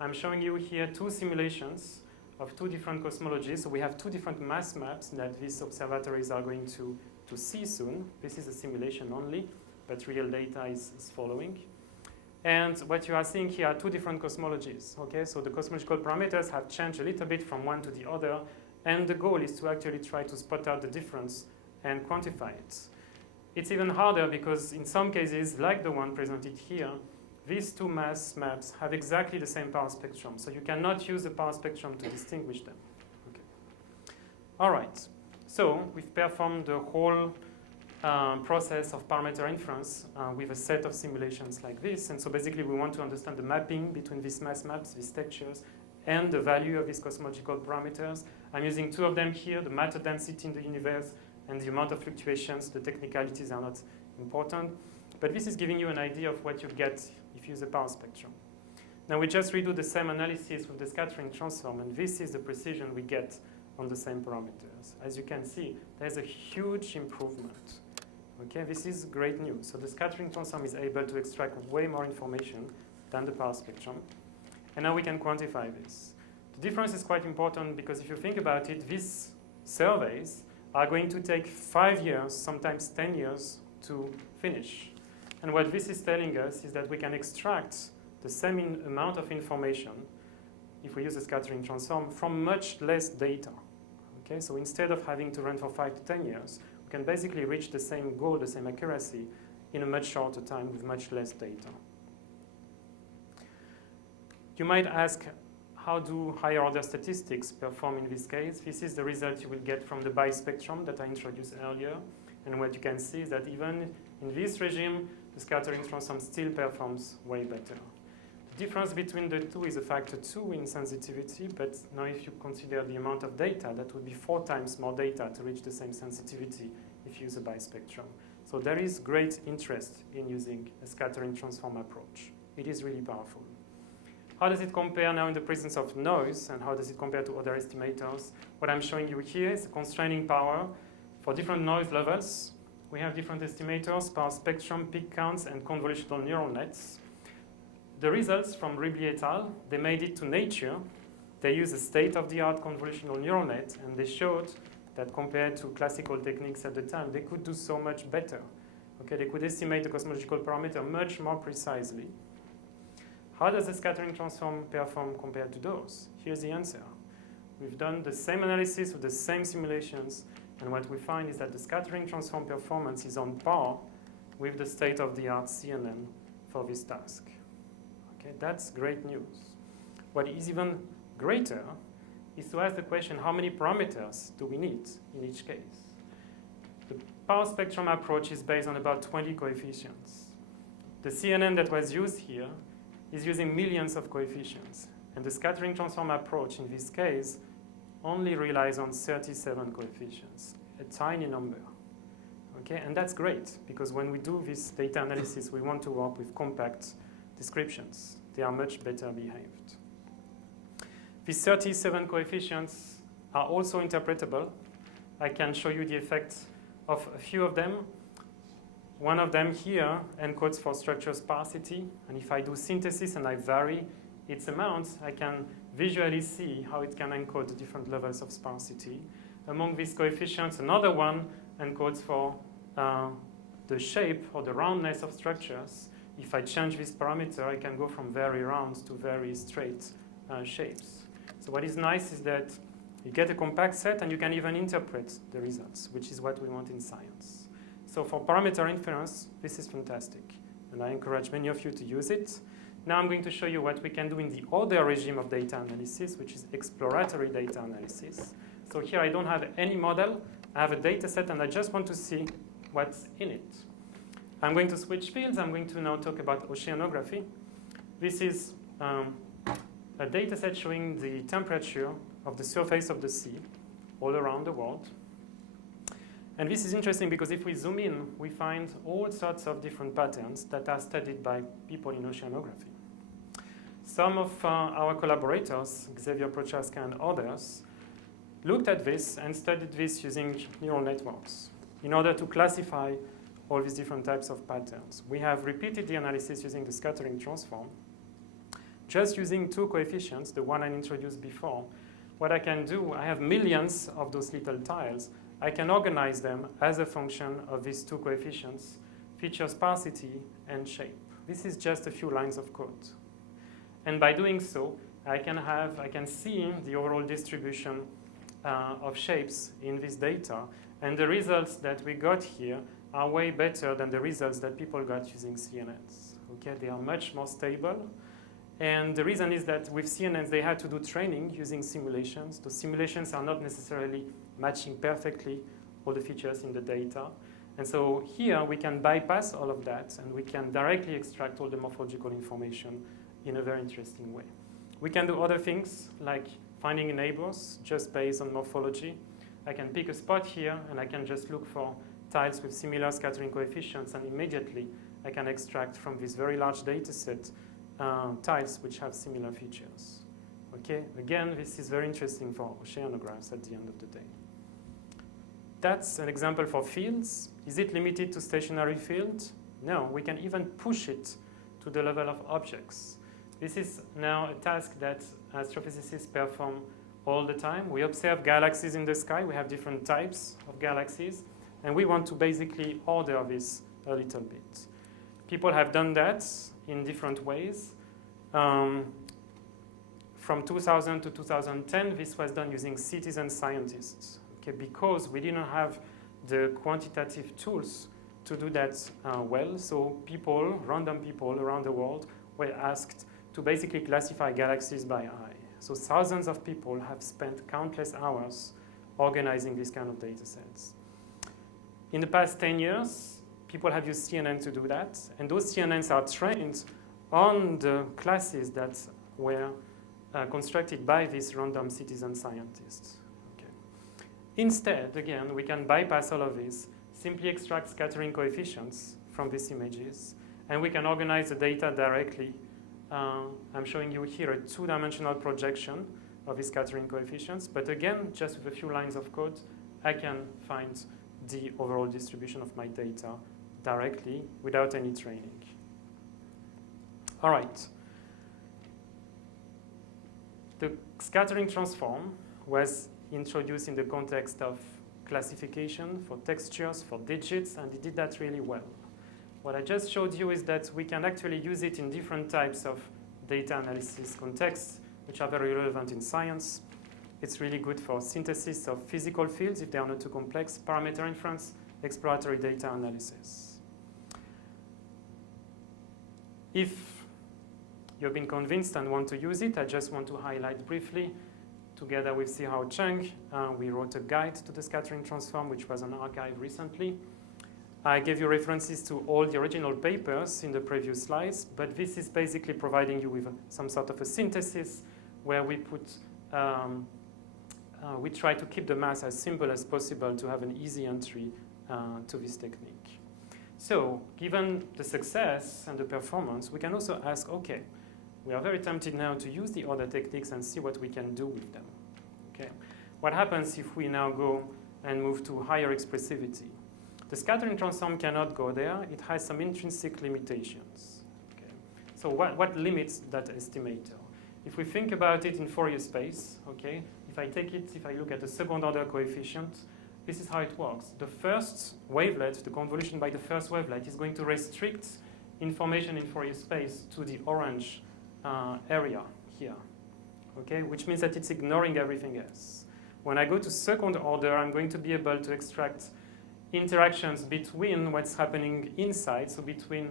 I'm showing you here two simulations of two different cosmologies. So we have two different mass maps that these observatories are going to see soon. This is a simulation only, but real data is following. And what you are seeing here are two different cosmologies. Okay, so the cosmological parameters have changed a little bit from one to the other, and the goal is to actually try to spot out the difference and quantify it. It's even harder because in some cases, like the one presented here, these two mass maps have exactly the same power spectrum. So you cannot use the power spectrum to distinguish them. Okay. All right. So we've performed the whole process of parameter inference with a set of simulations like this. And so basically, we want to understand the mapping between these mass maps, these textures, and the value of these cosmological parameters. I'm using two of them here, the matter density in the universe and the amount of fluctuations. The technicalities are not important. But this is giving you an idea of what you get if you use a power spectrum. Now we just redo the same analysis with the scattering transform, and this is the precision we get on the same parameters. As you can see, there's a huge improvement. Okay, this is great news. So the scattering transform is able to extract way more information than the power spectrum. And now we can quantify this. The difference is quite important because if you think about it, these surveys are going to take 5 years, sometimes 10 years to finish. And what this is telling us is that we can extract the same amount of information if we use a scattering transform from much less data. Okay, so instead of having to run for 5 to 10 years, we can basically reach the same goal, the same accuracy, in a much shorter time with much less data. You might ask, how do higher order statistics perform in this case? This is the result you will get from the bispectrum that I introduced earlier. And what you can see is that even in this regime, the scattering transform still performs way better. The difference between the two is a factor 2 in sensitivity, but now if you consider the amount of data, that would be 4 times more data to reach the same sensitivity if you use a bispectrum. So there is great interest in using a scattering transform approach. It is really powerful. How does it compare now in the presence of noise, and how does it compare to other estimators? What I'm showing you here is the constraining power for different noise levels. We have different estimators, power spectrum, peak counts, and convolutional neural nets. The results from Ribley et al., they made it to Nature. They used a state-of-the-art convolutional neural net, and they showed that compared to classical techniques at the time, they could do so much better. Okay, they could estimate the cosmological parameter much more precisely. How does the scattering transform perform compared to those? Here's the answer. We've done the same analysis with the same simulations, and what we find is that the scattering transform performance is on par with the state-of-the-art CNN for this task. Okay, that's great news. What is even greater is to ask the question, how many parameters do we need in each case? The power spectrum approach is based on about 20 coefficients. The CNN that was used here is using millions of coefficients, and the scattering transform approach in this case only relies on 37 coefficients, a tiny number. Okay, and that's great, because when we do this data analysis, we want to work with compact descriptions. They are much better behaved. These 37 coefficients are also interpretable. I can show you the effect of a few of them. One of them here encodes for structure sparsity, and if I do synthesis and I vary its amount, I can visually see how it can encode the different levels of sparsity. Among these coefficients, another one encodes for the shape or the roundness of structures. If I change this parameter, I can go from very round to very straight shapes. So what is nice is that you get a compact set and you can even interpret the results, which is what we want in science. So for parameter inference, this is fantastic, and I encourage many of you to use it. Now I'm going to show you what we can do in the other regime of data analysis, which is exploratory data analysis. So here I don't have any model. I have a data set and I just want to see what's in it. I'm going to switch fields. I'm going to now talk about oceanography. This is a data set showing the temperature of the surface of the sea all around the world. And this is interesting because if we zoom in, we find all sorts of different patterns that are studied by people in oceanography. Some of our collaborators, Xavier Prochaska and others, looked at this and studied this using neural networks in order to classify all these different types of patterns. We have repeated the analysis using the scattering transform. Just using two coefficients, the one I introduced before, what I can do, I have millions of those little tiles. I can organize them as a function of these two coefficients, feature sparsity and shape. This is just a few lines of code. And by doing so, I can see the overall distribution of shapes in this data. And the results that we got here are way better than the results that people got using CNNs. Okay, they are much more stable. And the reason is that with CNNs, they had to do training using simulations. The simulations are not necessarily matching perfectly all the features in the data. And so here we can bypass all of that and we can directly extract all the morphological information in a very interesting way. We can do other things like finding neighbors just based on morphology. I can pick a spot here and I can just look for tiles with similar scattering coefficients, and immediately I can extract from this very large data set tiles which have similar features. Okay, again, this is very interesting for oceanographs at the end of the day. That's an example for fields. Is it limited to stationary fields? No, we can even push it to the level of objects. This is now a task that astrophysicists perform all the time. We observe galaxies in the sky. We have different types of galaxies. And we want to basically order this a little bit. People have done that in different ways. From 2000 to 2010, this was done using citizen scientists, okay, because we didn't have the quantitative tools to do that well. So people, random people around the world, were asked to basically classify galaxies by eye. So thousands of people have spent countless hours organizing these kind of data sets. In the past 10 years, people have used CNN to do that, and those CNNs are trained on the classes that were constructed by these random citizen scientists. Okay. Instead, again, we can bypass all of this, simply extract scattering coefficients from these images, and we can organize the data directly. I'm showing you here a two-dimensional projection of these scattering coefficients, but again, just with a few lines of code, I can find the overall distribution of my data directly without any training. All right. The scattering transform was introduced in the context of classification for textures, for digits, and it did that really well. What I just showed you is that we can actually use it in different types of data analysis contexts, which are very relevant in science. It's really good for synthesis of physical fields if they are not too complex, parameter inference, exploratory data analysis. If you've been convinced and want to use it, I just want to highlight briefly, together with Sihao Cheng, we wrote a guide to the scattering transform, which was an archive recently. I gave you references to all the original papers in the previous slides, but this is basically providing you with some sort of a synthesis where we put we try to keep the math as simple as possible to have an easy entry to this technique. So given the success and the performance, we can also ask, okay, we are very tempted now to use the other techniques and see what we can do with them. Okay, what happens if we now go and move to higher expressivity? The scattering transform cannot go there. It has some intrinsic limitations. Okay. So what limits that estimator? If we think about it in Fourier space, okay, if I look at the second order coefficient, this is how it works. The first wavelet, the convolution by the first wavelet, is going to restrict information in Fourier space to the orange area here, okay, which means that it's ignoring everything else. When I go to second order, I'm going to be able to extract interactions between what's happening inside, so between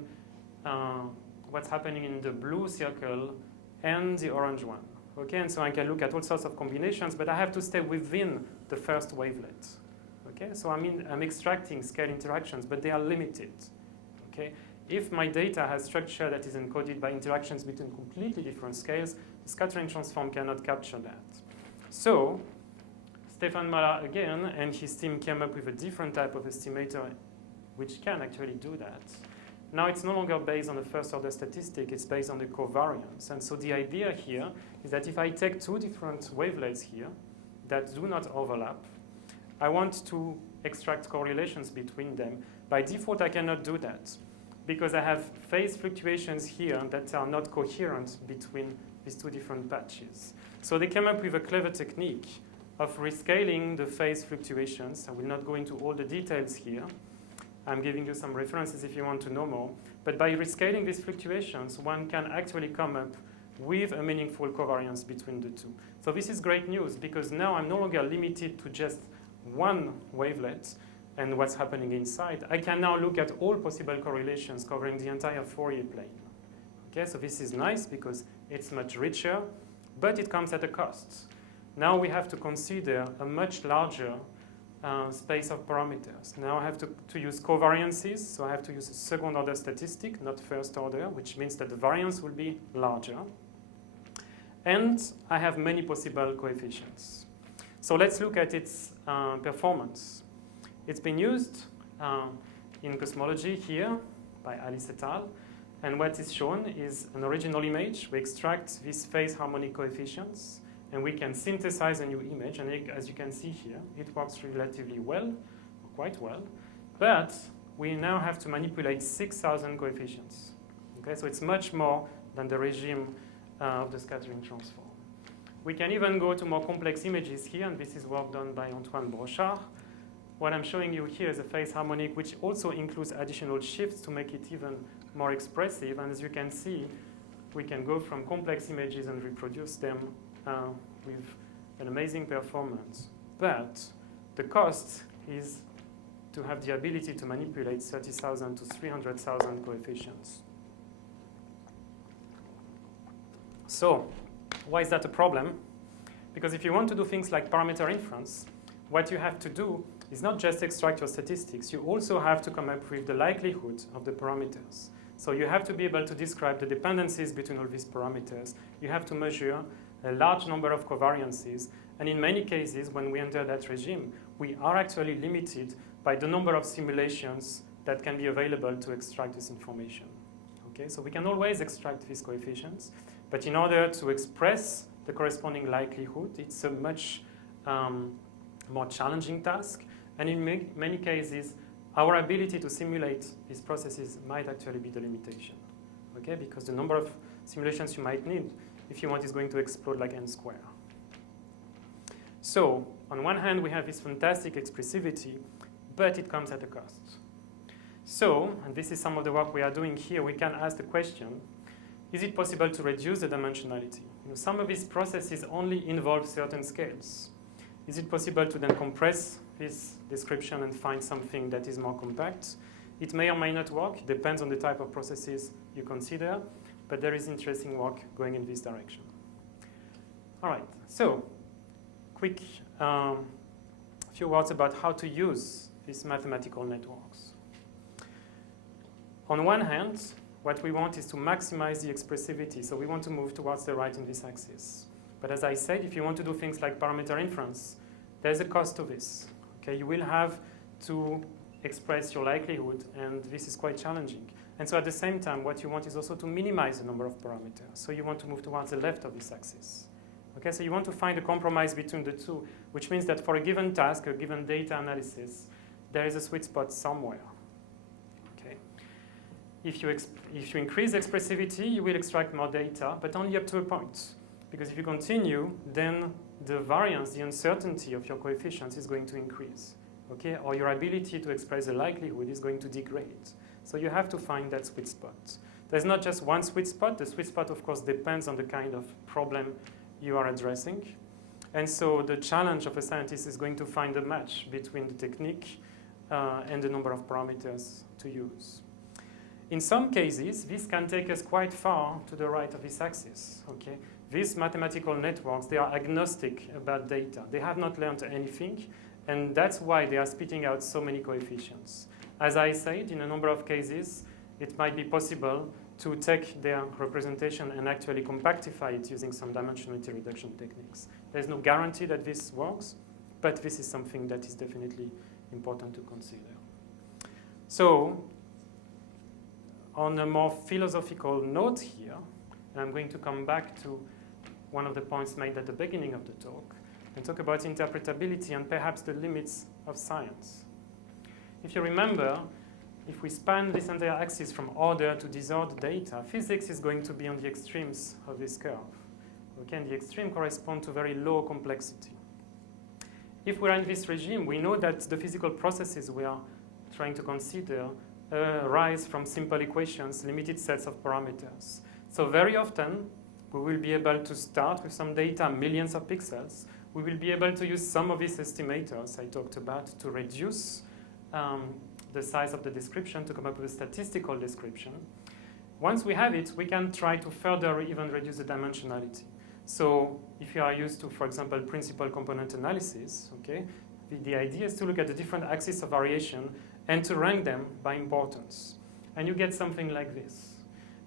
what's happening in the blue circle and the orange one. Okay, and so I can look at all sorts of combinations, but I have to stay within the first wavelet. Okay, so I'm extracting scale interactions, but they are limited. Okay, if my data has structure that is encoded by interactions between completely different scales, the scattering transform cannot capture that. So Stefan Mahler again and his team came up with a different type of estimator which can actually do that. Now it's no longer based on the first order statistic, it's based on the covariance. And so the idea here is that if I take two different wavelets here that do not overlap, I want to extract correlations between them. By default, I cannot do that because I have phase fluctuations here that are not coherent between these two different patches. So they came up with a clever technique of rescaling the phase fluctuations. I will not go into all the details here. I'm giving you some references if you want to know more. But by rescaling these fluctuations, one can actually come up with a meaningful covariance between the two. So this is great news because now I'm no longer limited to just one wavelet and what's happening inside. I can now look at all possible correlations covering the entire Fourier plane. Okay, so this is nice because it's much richer, but it comes at a cost. Now we have to consider a much larger space of parameters. Now I have to use covariances, so I have to use a second order statistic, not first order, which means that the variance will be larger. And I have many possible coefficients. So let's look at its performance. It's been used in cosmology here by Alice et al. And what is shown is an original image. We extract these phase harmonic coefficients, and we can synthesize a new image. And as you can see here, it works relatively well, or quite well. But we now have to manipulate 6,000 coefficients. Okay, so it's much more than the regime of the scattering transform. We can even go to more complex images here, and this is work done by Antoine Brochard. What I'm showing you here is a phase harmonic, which also includes additional shifts to make it even more expressive. And as you can see, we can go from complex images and reproduce them with an amazing performance. But the cost is to have the ability to manipulate 30,000 to 300,000 coefficients. So why is that a problem? Because if you want to do things like parameter inference, what you have to do is not just extract your statistics, you also have to come up with the likelihood of the parameters. So you have to be able to describe the dependencies between all these parameters. You have to measure a large number of covariances. And in many cases, when we enter that regime, we are actually limited by the number of simulations that can be available to extract this information. Okay, so we can always extract these coefficients, but in order to express the corresponding likelihood, it's a much more challenging task. And in many cases, our ability to simulate these processes might actually be the limitation, okay? Because the number of simulations you might need, if you want, is going to explode like n squared. So on one hand, we have this fantastic expressivity, but it comes at a cost. So, and this is some of the work we are doing here, we can ask the question, is it possible to reduce the dimensionality? You know, some of these processes only involve certain scales. Is it possible to then compress this description and find something that is more compact? It may or may not work. It depends on the type of processes you consider, but there is interesting work going in this direction. All right, so quick few words about how to use these mathematical networks. On one hand, what we want is to maximize the expressivity, so we want to move towards the right in this axis. But as I said, if you want to do things like parameter inference, there's a cost to this. Okay, you will have to express your likelihood, and this is quite challenging. And so at the same time, what you want is also to minimize the number of parameters. So you want to move towards the left of this axis. Okay, so you want to find a compromise between the two, which means that for a given task, a given data analysis, there is a sweet spot somewhere. Okay. If you increase expressivity, you will extract more data, but only up to a point. Because if you continue, then the variance, the uncertainty of your coefficients is going to increase, okay? Or your ability to express the likelihood is going to degrade. So you have to find that sweet spot. There's not just one sweet spot. The sweet spot, of course, depends on the kind of problem you are addressing. And so the challenge of a scientist is going to find a match between the technique and the number of parameters to use. In some cases, this can take us quite far to the right of this axis, okay? These mathematical networks, they are agnostic about data. They have not learned anything, And that's why they are spitting out so many coefficients. As I said, in a number of cases, it might be possible to take their representation and actually compactify it using some dimensionality reduction techniques. There's no guarantee that this works, but this is something that is definitely important to consider. So, on a more philosophical note here, and I'm going to come back to one of the points made at the beginning of the talk, and talk about interpretability and perhaps the limits of science. If you remember, if we span this entire axis from order to disorder data, physics is going to be on the extremes of this curve. Okay, and the extreme correspond to very low complexity. If we're in this regime, we know that the physical processes we are trying to consider rise from simple equations, limited sets of parameters. So very often, we will be able to start with some data, millions of pixels. We will be able to use some of these estimators I talked about to reduce the size of the description to come up with a statistical description. Once we have it, we can try to further even reduce the dimensionality. So if you are used to, for example, principal component analysis, okay, the idea is to look at the different axes of variation and to rank them by importance. And you get something like this.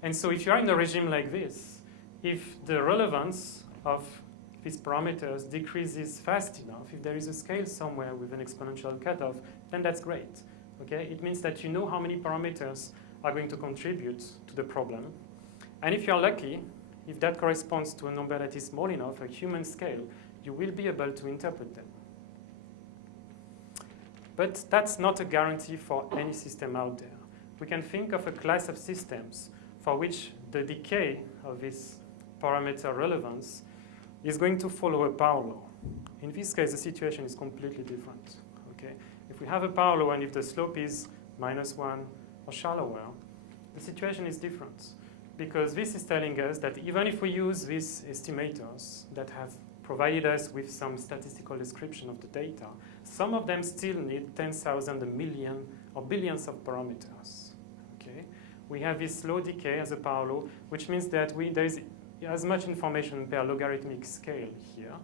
And so if you are in a regime like this, if the relevance of these parameters decreases fast enough, if there is a scale somewhere with an exponential cutoff, then that's great. Okay? It means that you know how many parameters are going to contribute to the problem. And if you're lucky, if that corresponds to a number that is small enough, a human scale, you will be able to interpret them. But that's not a guarantee for any system out there. We can think of a class of systems for which the decay of this parameter relevance is going to follow a power law. In this case, the situation is completely different. Okay? If we have a power law and if the slope is -1 or shallower, the situation is different. Because this is telling us that even if we use these estimators that have provided us with some statistical description of the data, some of them still need 10,000, a million, or billions of parameters. Okay? We have this slow decay as a power law, which means that there is as much information per logarithmic scale here.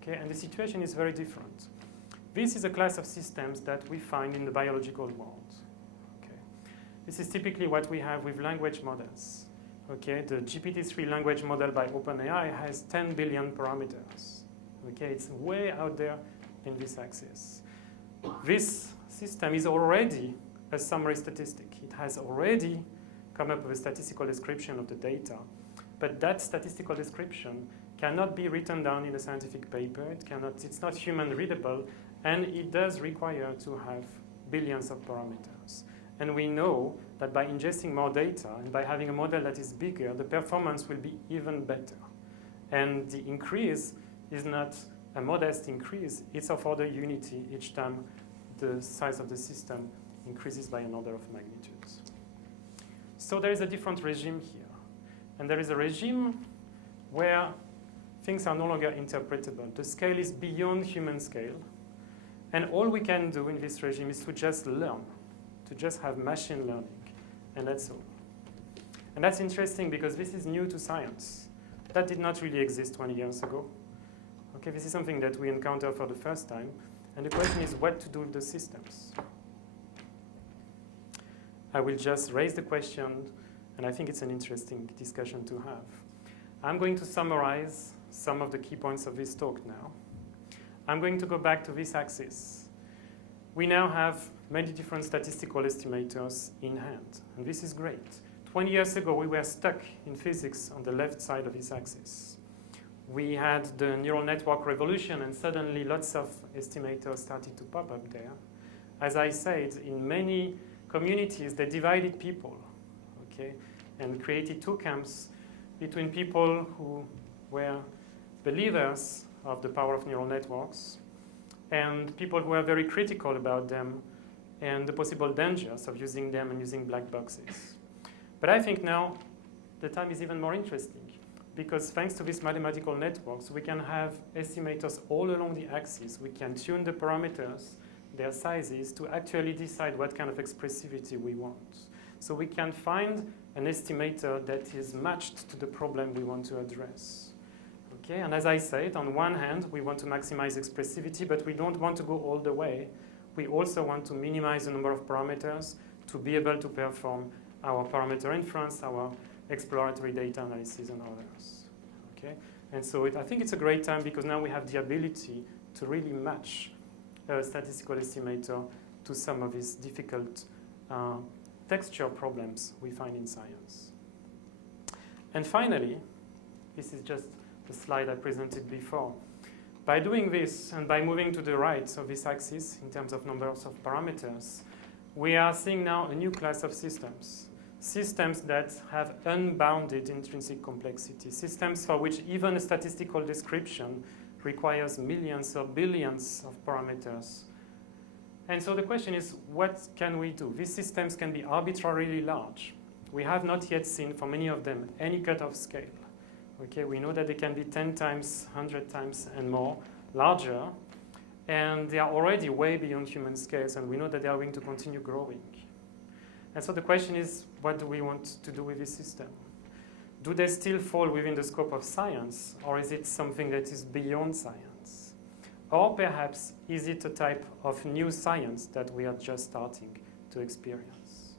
Okay? And the situation is very different. This is a class of systems that we find in the biological world. This is typically what we have with language models. Okay, the GPT-3 language model by OpenAI has 10 billion parameters. Okay, it's way out there in this axis. This system is already a summary statistic. It has already come up with a statistical description of the data, but that statistical description cannot be written down in a scientific paper. It's not human readable, and it does require to have billions of parameters. And we know that by ingesting more data and by having a model that is bigger, the performance will be even better. And the increase is not a modest increase. It's of order unity each time the size of the system increases by an order of magnitudes. So there is a different regime here. And there is a regime where things are no longer interpretable. The scale is beyond human scale. And all we can do in this regime is to just learn, to just have machine learning, and that's all. And that's interesting because this is new to science. That did not really exist 20 years ago. Okay, this is something that we encounter for the first time, and the question is what to do with the systems. I will just raise the question, and I think it's an interesting discussion to have. I'm going to summarize some of the key points of this talk now. I'm going to go back to this axis. We now have many different statistical estimators in hand, and this is great. 20 years ago, we were stuck in physics on the left side of this axis. We had the neural network revolution, and suddenly lots of estimators started to pop up there. As I said, in many communities, they divided people, okay, and created two camps between people who were believers of the power of neural networks and people who are very critical about them and the possible dangers of using them and using black boxes. But I think now the time is even more interesting because thanks to these mathematical networks, we can have estimators all along the axis. We can tune the parameters, their sizes, to actually decide what kind of expressivity we want. So we can find an estimator that is matched to the problem we want to address. Okay, and as I said, on one hand, we want to maximize expressivity, but we don't want to go all the way. We also want to minimize the number of parameters to be able to perform our parameter inference, our exploratory data analysis, and others. Okay, and so I think it's a great time because now we have the ability to really match a statistical estimator to some of these difficult texture problems we find in science. And finally, this is just the slide I presented before. By doing this and by moving to the right of this axis in terms of numbers of parameters, we are seeing now a new class of systems. Systems that have unbounded intrinsic complexity. Systems for which even a statistical description requires millions or billions of parameters. And so the question is, what can we do? These systems can be arbitrarily large. We have not yet seen, for many of them, any cutoff scale. Okay, we know that they can be 10 times, 100 times, and more larger. And they are already way beyond human scales, and we know that they are going to continue growing. And so the question is, what do we want to do with this system? Do they still fall within the scope of science, or is it something that is beyond science? Or perhaps, is it a type of new science that we are just starting to experience?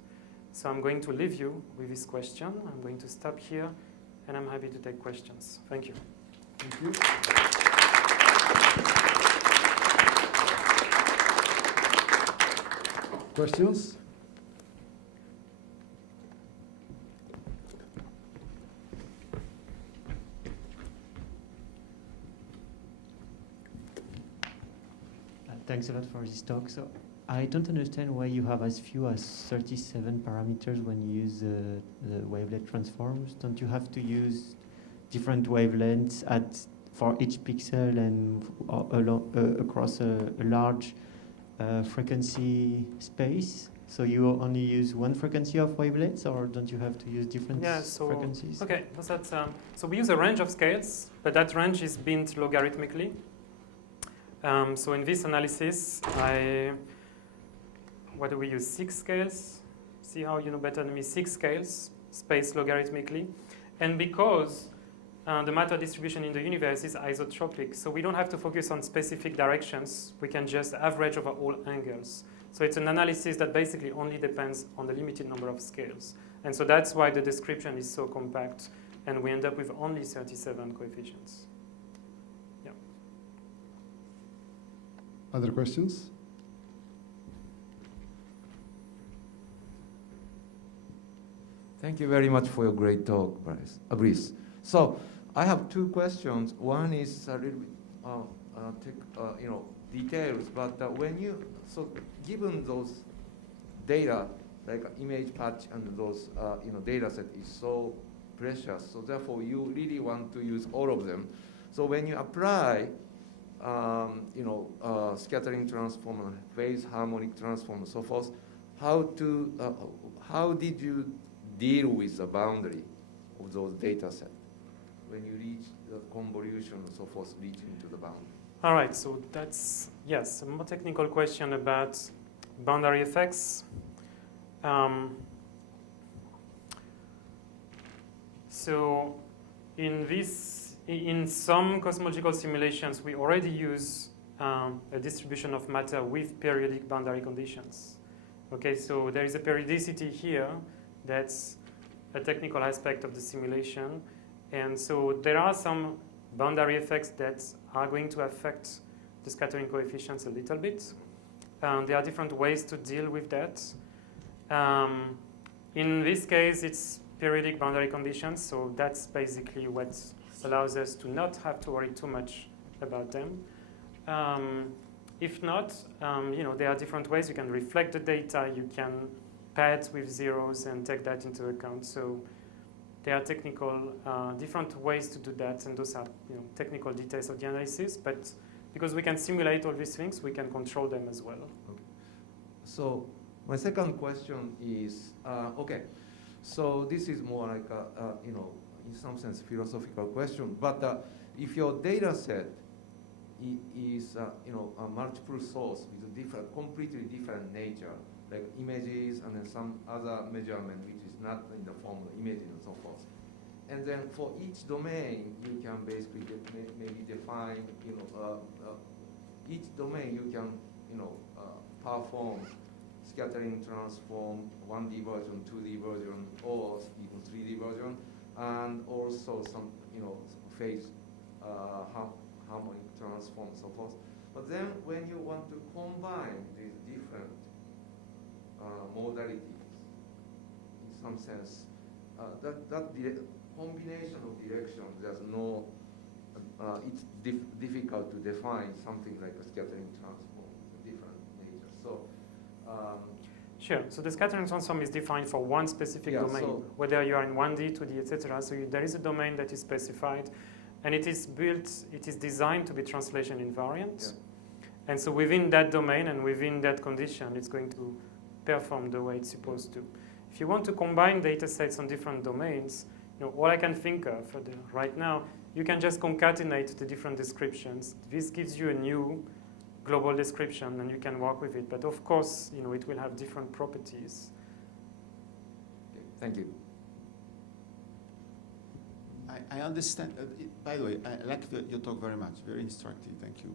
So I'm going to leave you with this question. I'm going to stop here, and I'm happy to take questions. Thank you. Thank you. Questions? Thanks a lot for this talk. So I don't understand why you have as few as 37 parameters when you use the wavelet transforms. Don't you have to use different wavelengths for each pixel and across a large frequency space? So you only use one frequency of wavelets, or don't you have to use different frequencies? Okay, so we use a range of scales, but that range is binned logarithmically. So in this analysis, what do we use? 6 scales. See how you know better than me? 6 scales, spaced logarithmically. And because the matter distribution in the universe is isotropic, so we don't have to focus on specific directions. We can just average over all angles. So it's an analysis that basically only depends on the limited number of scales. And so that's why the description is so compact, and we end up with only 37 coefficients. Other questions? Thank you very much for your great talk, Brice. So I have 2 questions. One is a little bit details, but given those data, like image patch and those data set is so precious, so therefore you really want to use all of them. So when you apply scattering transform, phase harmonic transform, and so forth, how did you deal with the boundary of those data sets when you reach the convolution and so forth, reaching to the boundary? All right, so that's, yes, a more technical question about boundary effects. So in some cosmological simulations, we already use a distribution of matter with periodic boundary conditions. Okay, so there is a periodicity here that's a technical aspect of the simulation. And so there are some boundary effects that are going to affect the scattering coefficients a little bit. There are different ways to deal with that. In this case, it's periodic boundary conditions, so that's basically what allows us to not have to worry too much about them. If not, there are different ways. You can reflect the data, you can pad with zeros and take that into account. So there are technical, different ways to do that, and those are technical details of the analysis. But because we can simulate all these things, we can control them as well. Okay. So my second question is, so this is more like in some sense, philosophical question. But if your data set is a multiple source with a completely different nature, like images and then some other measurement which is not in the form of images and so forth, and then for each domain, you can basically maybe define, each domain you can, perform scattering transform, 1D version, 2D version, or even 3D version, and also some, phase harmonic transform, so forth. But then when you want to combine these different modalities, in some sense, that combination of directions, there's no, it's difficult to define something like a scattering transform, different nature. So, sure. So the scattering transform is defined for one specific domain, so whether you are in 1D, 2D, etc. So there is a domain that is specified, and it is built, it is designed to be translation invariant. Yeah. And so within that domain and within that condition, it's going to perform the way it's supposed to. If you want to combine data sets on different domains, all I can think of right now, you can just concatenate the different descriptions. This gives you a new global description, and you can work with it. But of course, it will have different properties. okay, thank you. I understand. By the way, I like your talk very much. Very instructive. Thank you.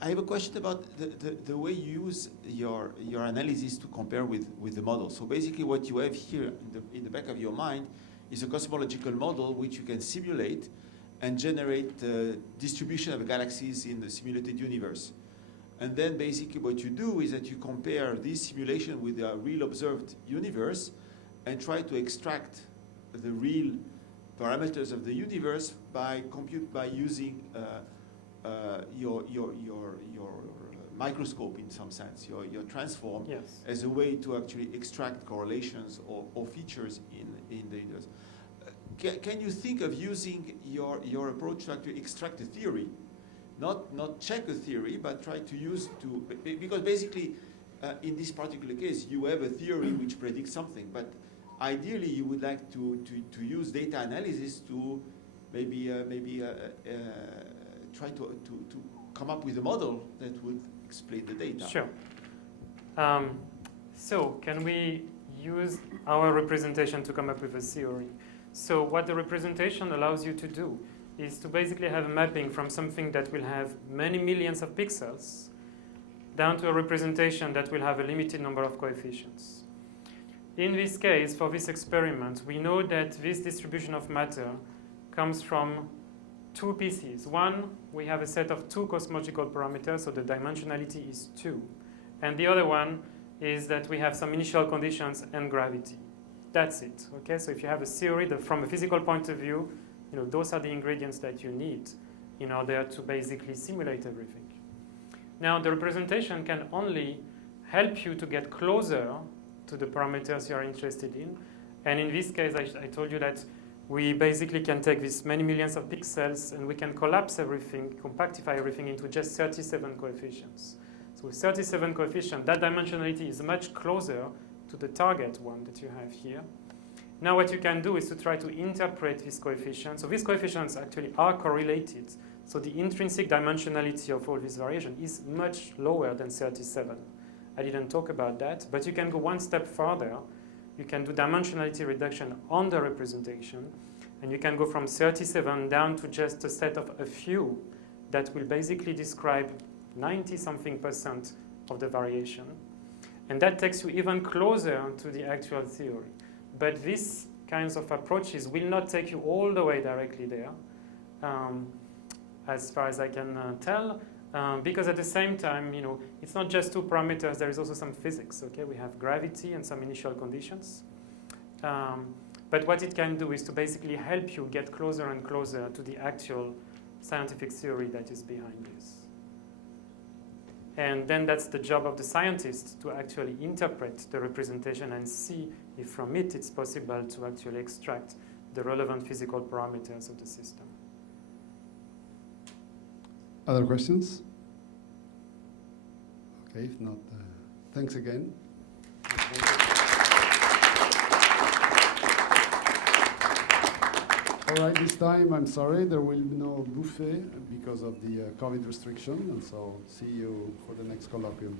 I have a question about the way you use your analysis to compare with the model. So basically what you have here in the back of your mind is a cosmological model which you can simulate and generate the distribution of galaxies in the simulated universe. And then basically what you do is that you compare this simulation with a real observed universe and try to extract the real parameters of the universe by using your microscope in some sense, your transform, Yes. as a way to actually extract correlations or features in the universe. Can you think of using your approach to actually extract a theory, not check a theory, but try to use because basically in this particular case you have a theory which predicts something, but ideally you would like to use data analysis to maybe try to come up with a model that would explain the data. Sure. So can we use our representation to come up with a theory? So what the representation allows you to do is to basically have a mapping from something that will have many millions of pixels down to a representation that will have a limited number of coefficients. In this case, for this experiment, we know that this distribution of matter comes from two pieces. One, we have a set of two cosmological parameters, so the dimensionality is 2. And the other one is that we have some initial conditions and gravity. That's it, okay? So if you have a theory that from a physical point of view, those are the ingredients that you need in order to basically simulate everything. Now, the representation can only help you to get closer to the parameters you are interested in. And in this case, I told you that we basically can take these many millions of pixels and we can collapse everything, compactify everything into just 37 coefficients. So with 37 coefficients, that dimensionality is much closer to the target one that you have here. Now what you can do is to try to interpret these coefficients. So these coefficients actually are correlated. So the intrinsic dimensionality of all this variation is much lower than 37. I didn't talk about that, but you can go one step further. You can do dimensionality reduction on the representation, and you can go from 37 down to just a set of a few that will basically describe 90-something% of the variation. And that takes you even closer to the actual theory. But these kinds of approaches will not take you all the way directly there, as far as I can tell. Because at the same time, it's not just two parameters, there is also some physics, okay? We have gravity and some initial conditions. But what it can do is to basically help you get closer and closer to the actual scientific theory that is behind this. And then that's the job of the scientist to actually interpret the representation and see if from it it's possible to actually extract the relevant physical parameters of the system. Other questions? Okay, if not, thanks again. All right, this time, I'm sorry, there will be no buffet because of the COVID restriction, and so see you for the next colloquium.